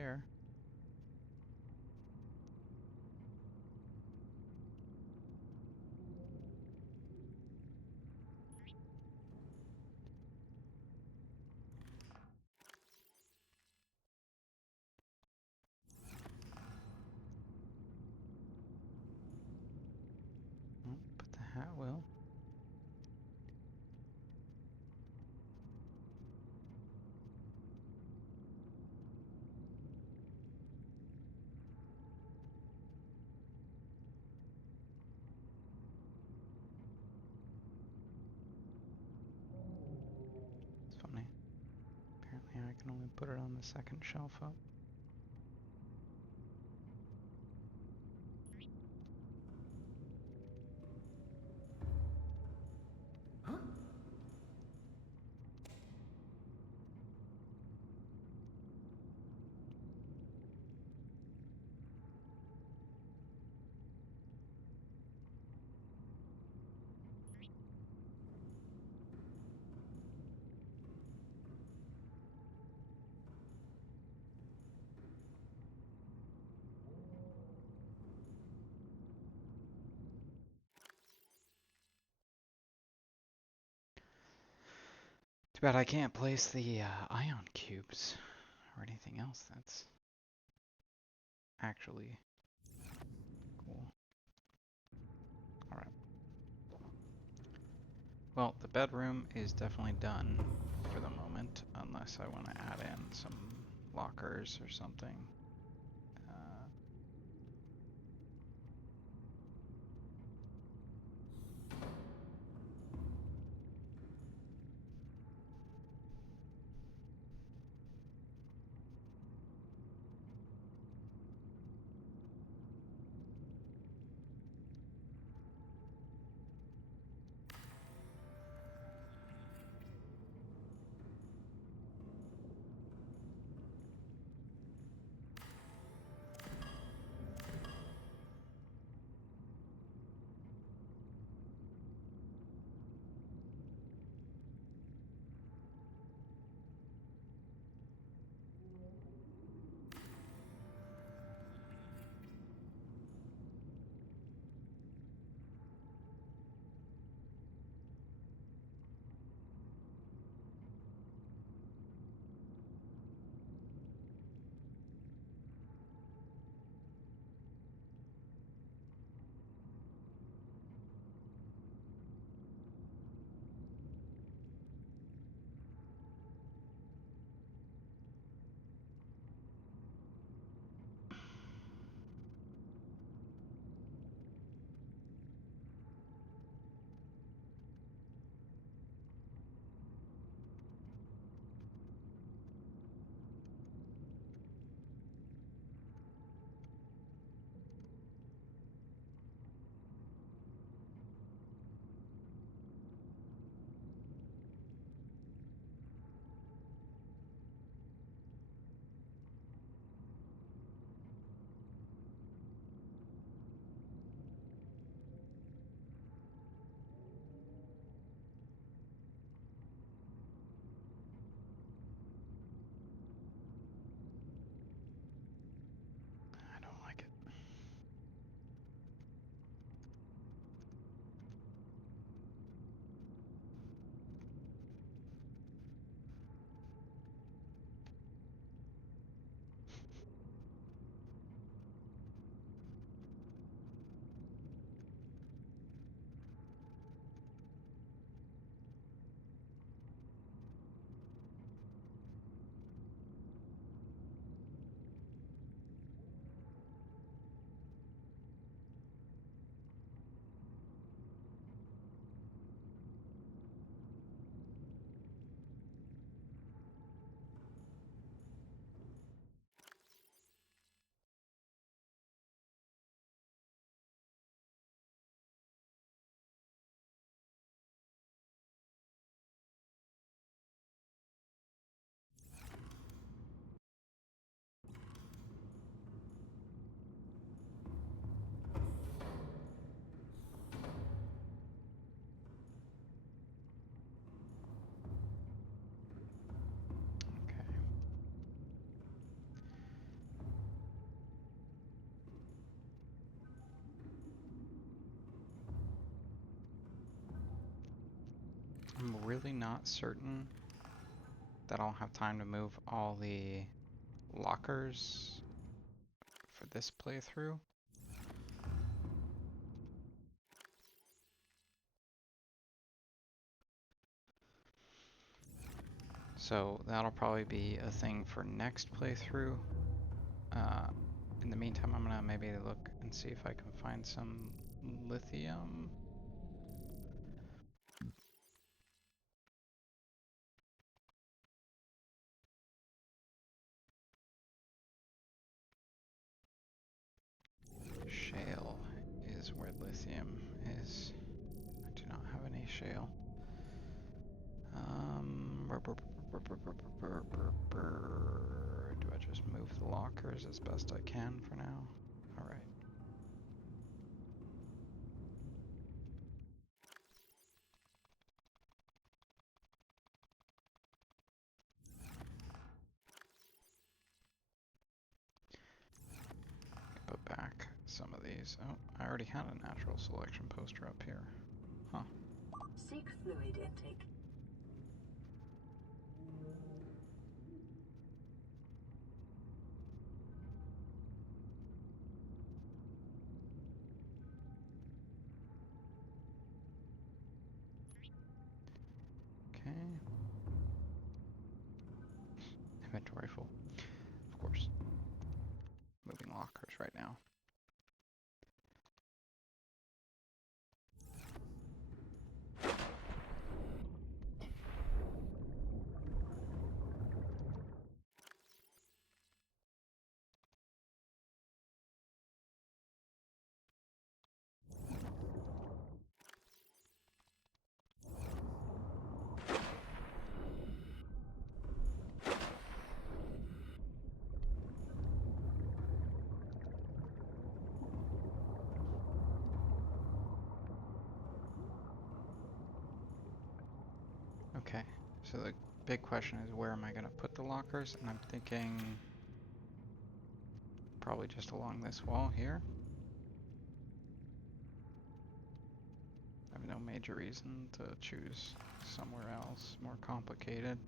there. Oh, but the hat will. It's funny. Apparently I can only put it on the second shelf up. Too bad I can't place the ion cubes or anything else that's actually cool. Alright. Well, the bedroom is definitely done for the moment, unless I want to add in some lockers or something. not certain that I'll have time to move all the lockers for this playthrough. So that'll probably be a thing for next playthrough. In the meantime, I'm gonna maybe look and see if I can find some lithium. Shale is where lithium is. I do not have any shale. Do I just move the lockers as best I can for now? Alright. Put back some of these. Oh, I already had a natural selection poster up here. Huh. Seek fluid intake. Okay. Inventory full. Of course. Moving lockers right now. Okay, so the big question is where am I going to put the lockers? And I'm thinking probably just along this wall here. I have no major reason to choose somewhere else more complicated.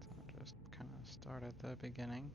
So I'll just kind of start at the beginning.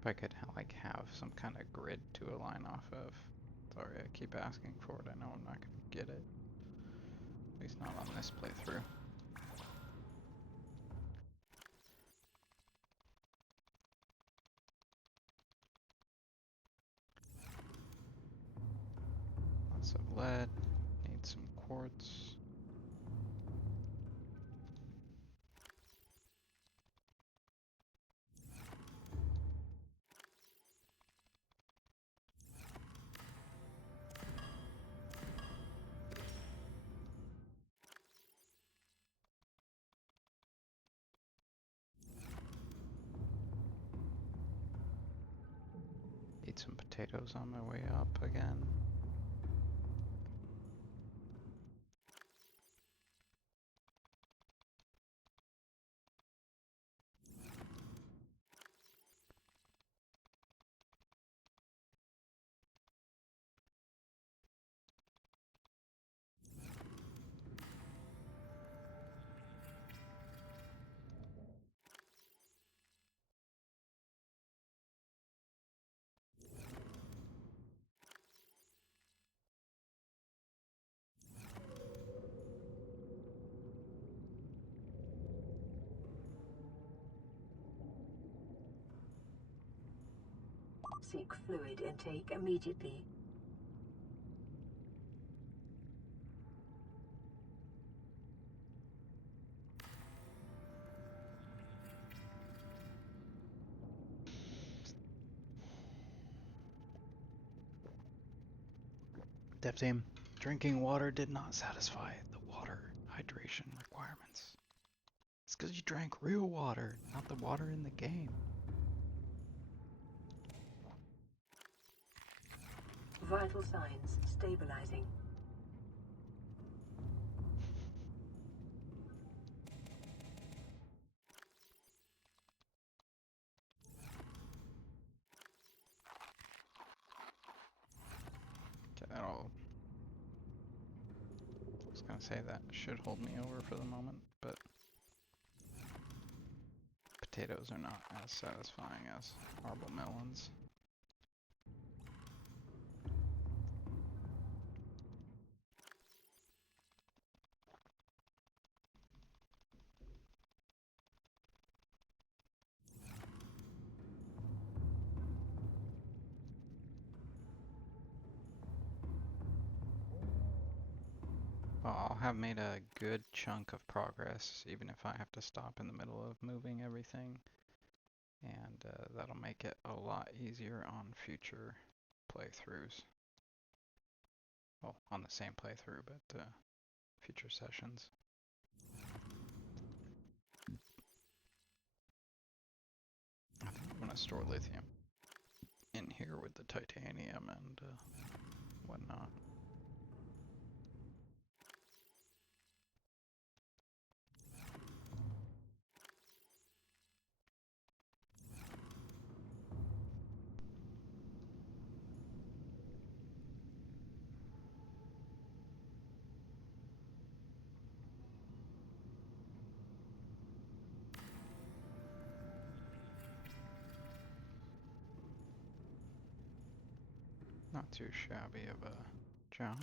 If I could like have some kind of grid to align off of. Sorry, I keep asking for it. I know I'm not going to get it. At least not on this playthrough. Lots of lead. Need some quartz. Eat some potatoes on my way up again. Seek fluid intake immediately. Dev team, drinking water did not satisfy the water hydration requirements. It's because you drank real water, not the water in the game. Vital signs stabilizing. Okay, that'll... I was gonna say that should hold me over for the moment, but potatoes are not as satisfying as marble melons. Well, I'll have made a good chunk of progress, even if I have to stop in the middle of moving everything. And that'll make it a lot easier on future playthroughs. Well, on the same playthrough, but future sessions. I think I'm gonna store lithium in here with the titanium and whatnot. Not too shabby of a job.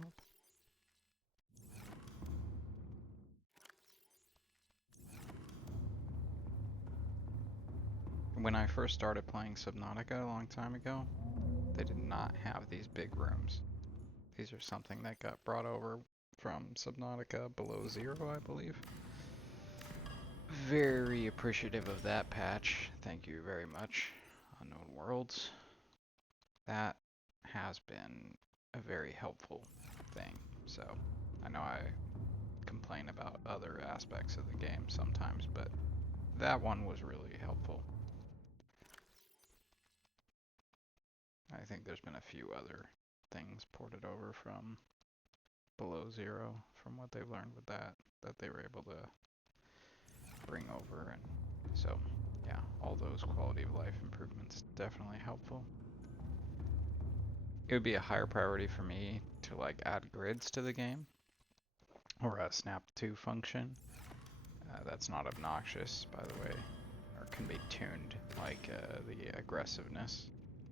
When I first started playing Subnautica a long time ago, they did not have these big rooms. These are something that got brought over from Subnautica Below Zero, I believe. Very appreciative of that patch. Thank you very much, Unknown Worlds. That has been a very helpful thing. So I know I complain about other aspects of the game sometimes, but that one was really helpful. I think there's been a few other things ported over from Below Zero, from what they've learned with that they were able to bring over, and so yeah, all those quality of life improvements definitely helpful. It would be a higher priority for me to like add grids to the game, or a snap to function. That's not obnoxious, by the way, or can be tuned like the aggressiveness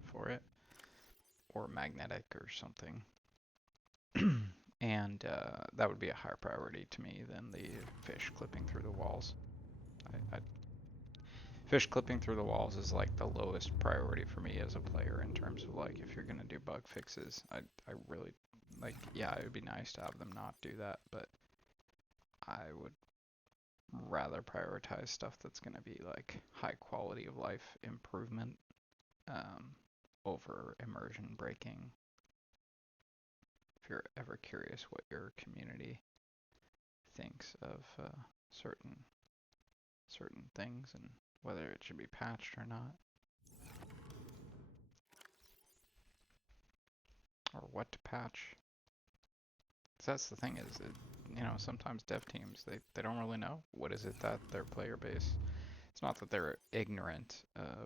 for it, or magnetic or something. And that would be a higher priority to me than the fish clipping through the walls. Fish clipping through the walls is like the lowest priority for me as a player in terms of like if you're gonna do bug fixes. I really like, yeah, it would be nice to have them not do that, but I would rather prioritize stuff that's gonna be like high quality of life improvement over immersion breaking. If you're ever curious what your community thinks of certain things and whether it should be patched or not, or what to patch. So that's the thing is, you know, sometimes dev teams, they don't really know what is it that their player base. It's not that they're ignorant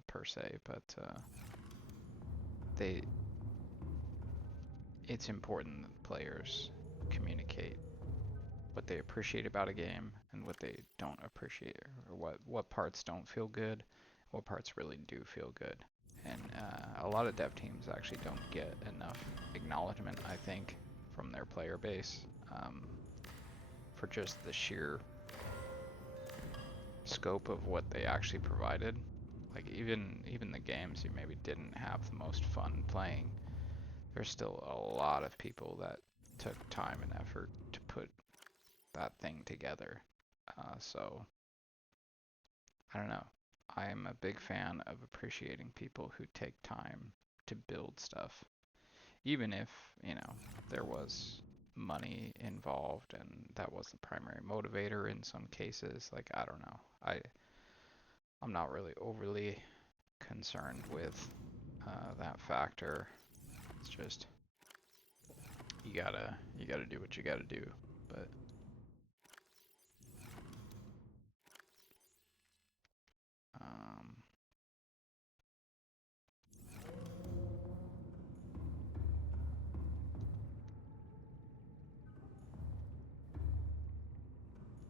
per se, but it's important that players communicate what they appreciate about a game and what they don't appreciate, or what parts don't feel good, what parts really do feel good. And a lot of dev teams actually don't get enough acknowledgement, I think, from their player base for just the sheer scope of what they actually provided. like even the games you maybe didn't have the most fun playing, there's still a lot of people that took time and effort to put that thing together. So I don't know. I am a big fan of appreciating people who take time to build stuff, even if, you know, there was money involved and that was the primary motivator in some cases. Like, I don't know. I'm not really overly concerned with that factor. It's just you gotta do what you gotta do. But um,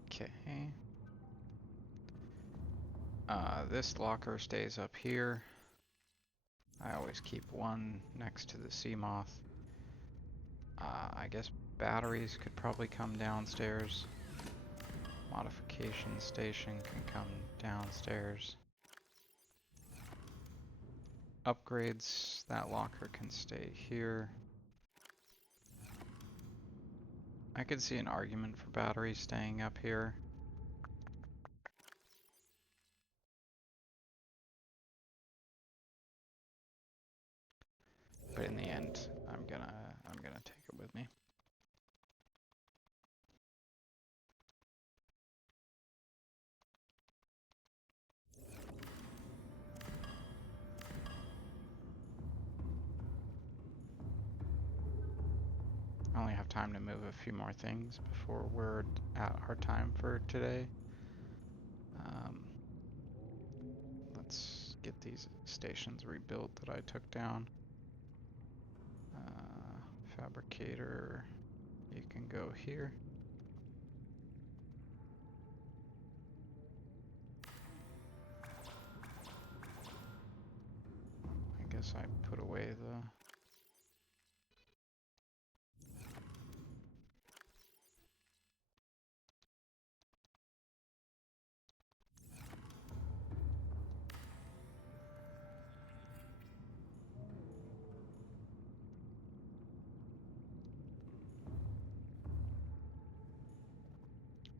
okay. This locker stays up here. I always keep one next to the SEAMOTH. I guess batteries could probably come downstairs. Modification station can come downstairs. Upgrades, that locker can stay here. I could see an argument for batteries staying up here. But in the end, I'm gonna take it with me. I only have time to move a few more things before we're at our time for today. Let's get these stations rebuilt that I took down. Fabricator, you can go here. I guess I put away the...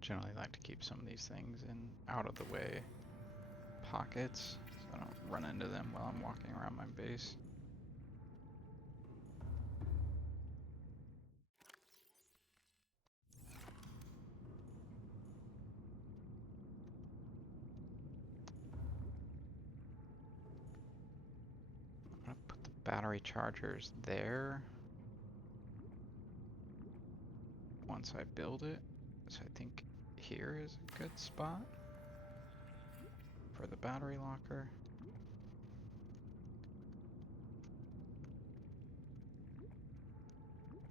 Generally like to keep some of these things in out of the way pockets so I don't run into them while I'm walking around my base. I'm gonna put the battery chargers there once I build it. So I think here is a good spot for the battery locker.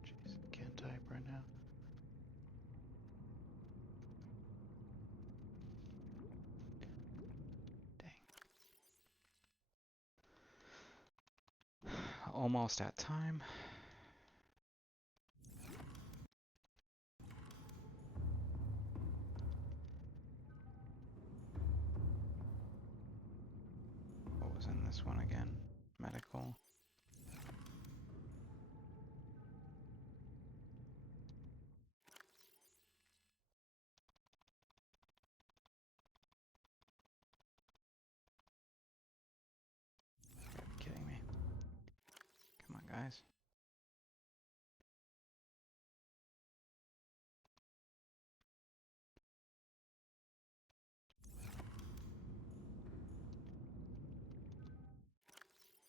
Jeez, I can't type right now. Dang. Almost at time. What was in this one again? Medical. You gotta be kidding me. Come on, guys.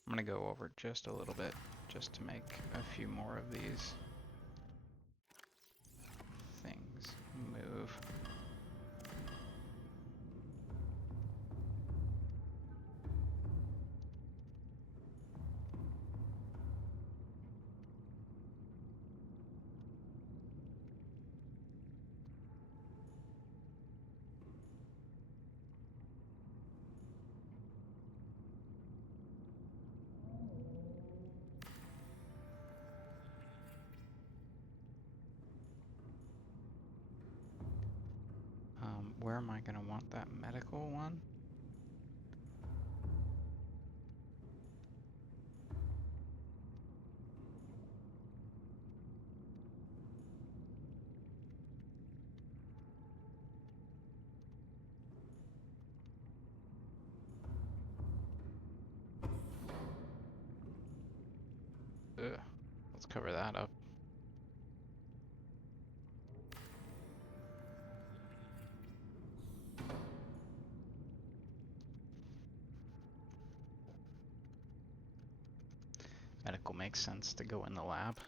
I'm gonna go over just a little bit just to make a few more of these things move. Where am I gonna want that medical one? Ugh. Let's cover that up. Medical makes sense to go in the lab.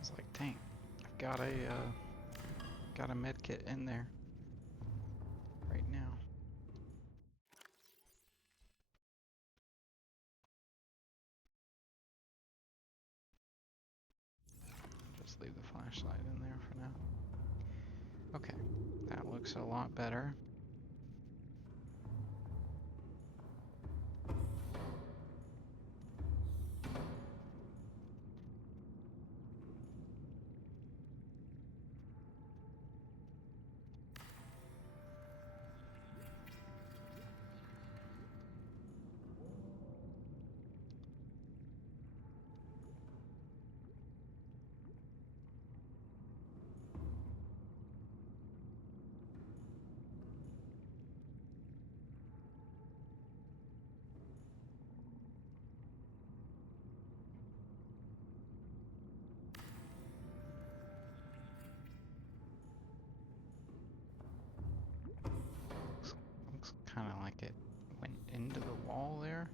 It's like, dang, I've got a med kit in there right now. Just leave the flashlight in there for now. Okay, that looks a lot better. Looks kind of like it went into the wall there.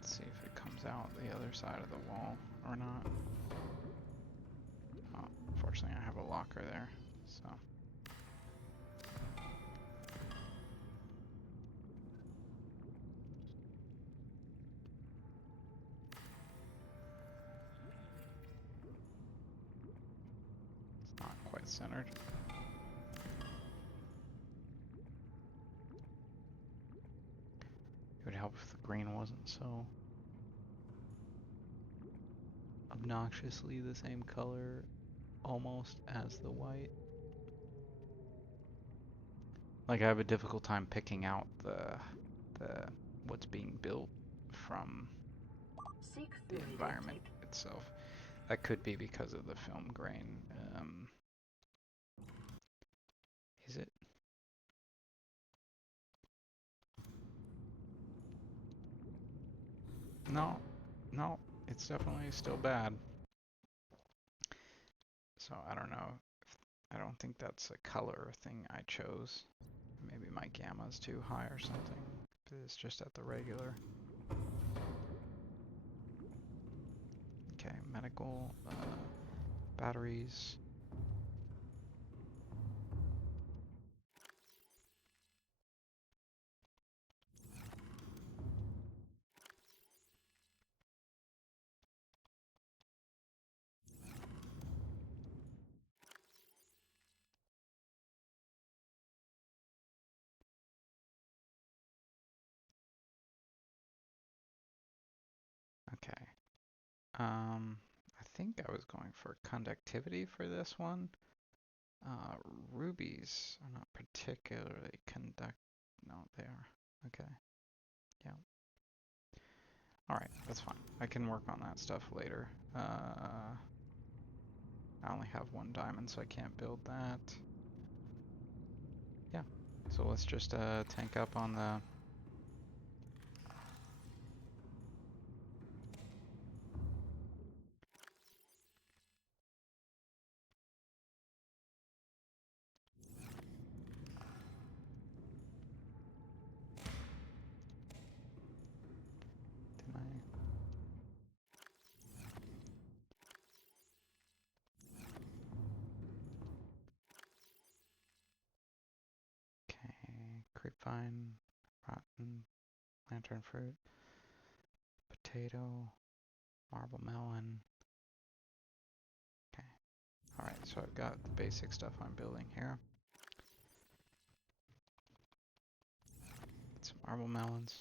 Let's see if it comes out the other side of the wall or not. Oh, fortunately I have a locker there, so. It's not quite centered. It would help if the green wasn't so obnoxiously the same color almost as the white. Like I have a difficult time picking out the what's being built from Seek the fluid environment intake. itself. That could be because of the film grain. Is it? No, no, it's definitely still bad. So I don't know. I don't think that's a color thing I chose. Maybe my gamma's too high or something. It's just at the regular. Okay, medical, batteries. Okay. I think I was going for conductivity for this one. Rubies are not particularly conduct. No, they are. Okay. Yeah. All right, that's fine. I can work on that stuff later. I only have one diamond, so I can't build that. Yeah. So let's just tank up on the. Did I? grapevine, rotten, lantern fruit, potato, marble melon. Okay. Alright, so I've got the basic stuff I'm building here. Some marble melons.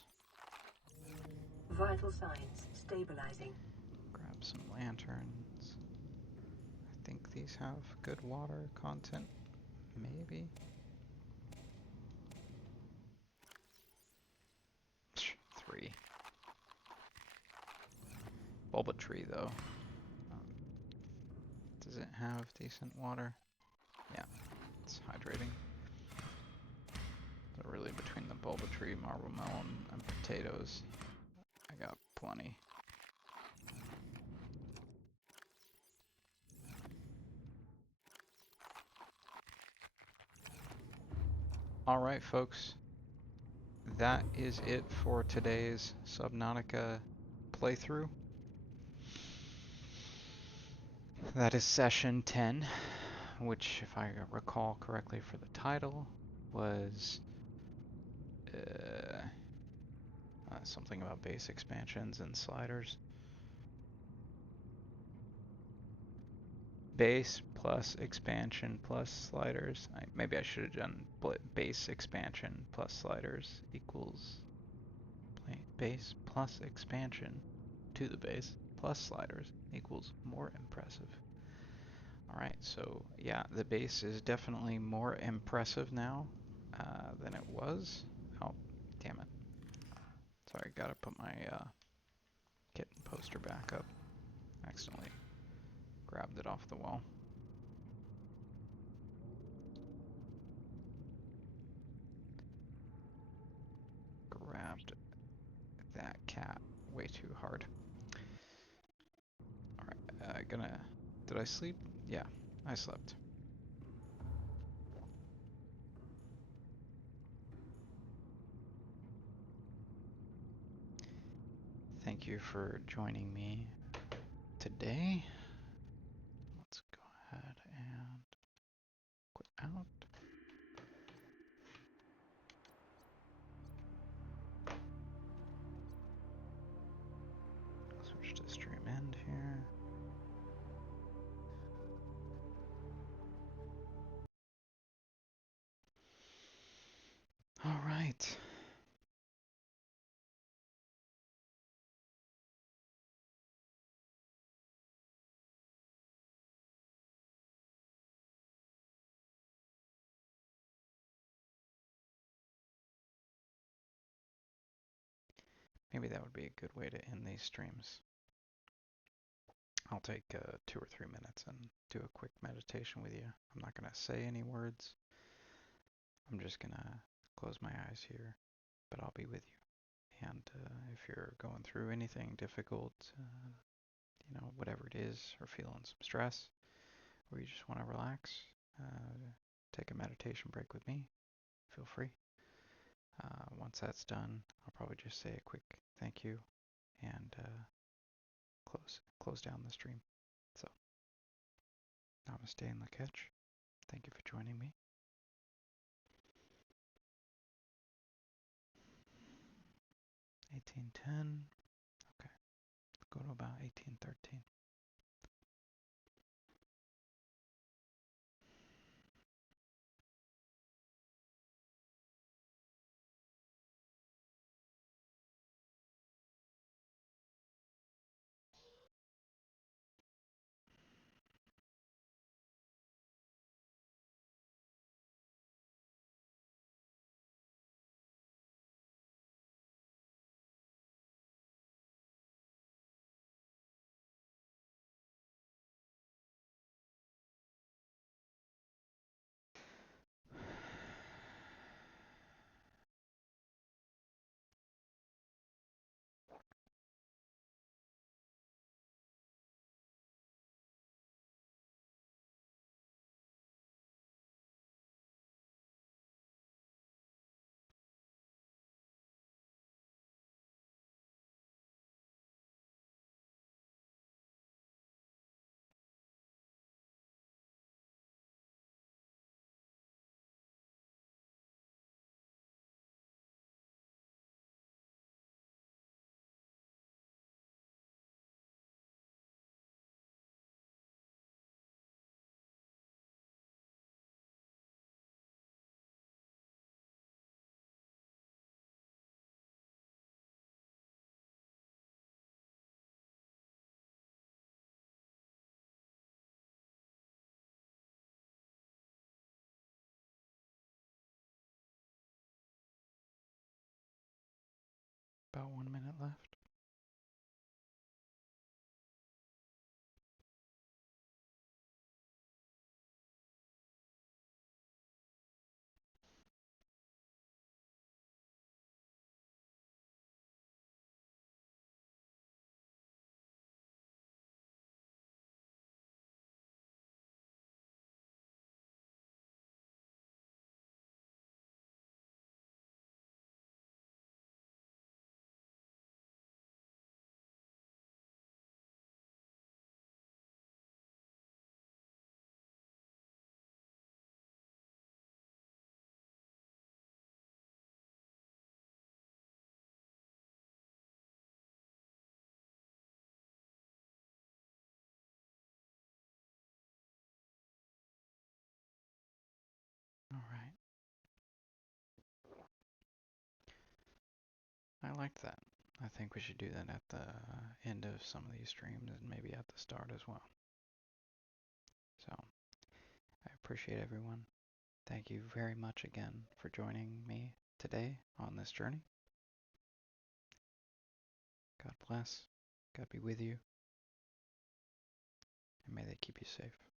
Vital signs stabilizing. Grab some lanterns. I think these have good water content. Maybe. 3. Bulba tree though. Does it have decent water? Yeah, it's hydrating. So really between the bulba tree, marble melon, and potatoes, I got plenty. Alright folks, that is it for today's Subnautica playthrough. That is session 10, which, if I recall correctly for the title, was something about base expansions and sliders. Base plus expansion plus sliders. Maybe I should have done base expansion plus sliders equals base plus expansion to the base plus sliders equals more impressive. Alright, so yeah, the base is definitely more impressive now than it was. Oh, damn it. Sorry, gotta put my kitten poster back up. Accidentally grabbed it off the wall. Grabbed that cat way too hard. Alright, did I sleep? Yeah, I slept. Thank you for joining me today. Let's go ahead and quit out. Switch to stream end here. All right. Maybe that would be a good way to end these streams. I'll take 2 or 3 minutes and do a quick meditation with you. I'm not going to say any words. I'm just going to close my eyes here, but I'll be with you. And if you're going through anything difficult, you know, whatever it is, or feeling some stress, or you just want to relax, take a meditation break with me, feel free. Once that's done, I'll probably just say a quick thank you and close down the stream. So, namaste and lak'ech. Thank you for joining me. 1810. Okay, go to about 1813. about 1 minute left. All right. I liked that. I think we should do that at the end of some of these streams and maybe at the start as well. So I appreciate everyone. Thank you very much again for joining me today on this journey. God bless. God be with you. And may they keep you safe.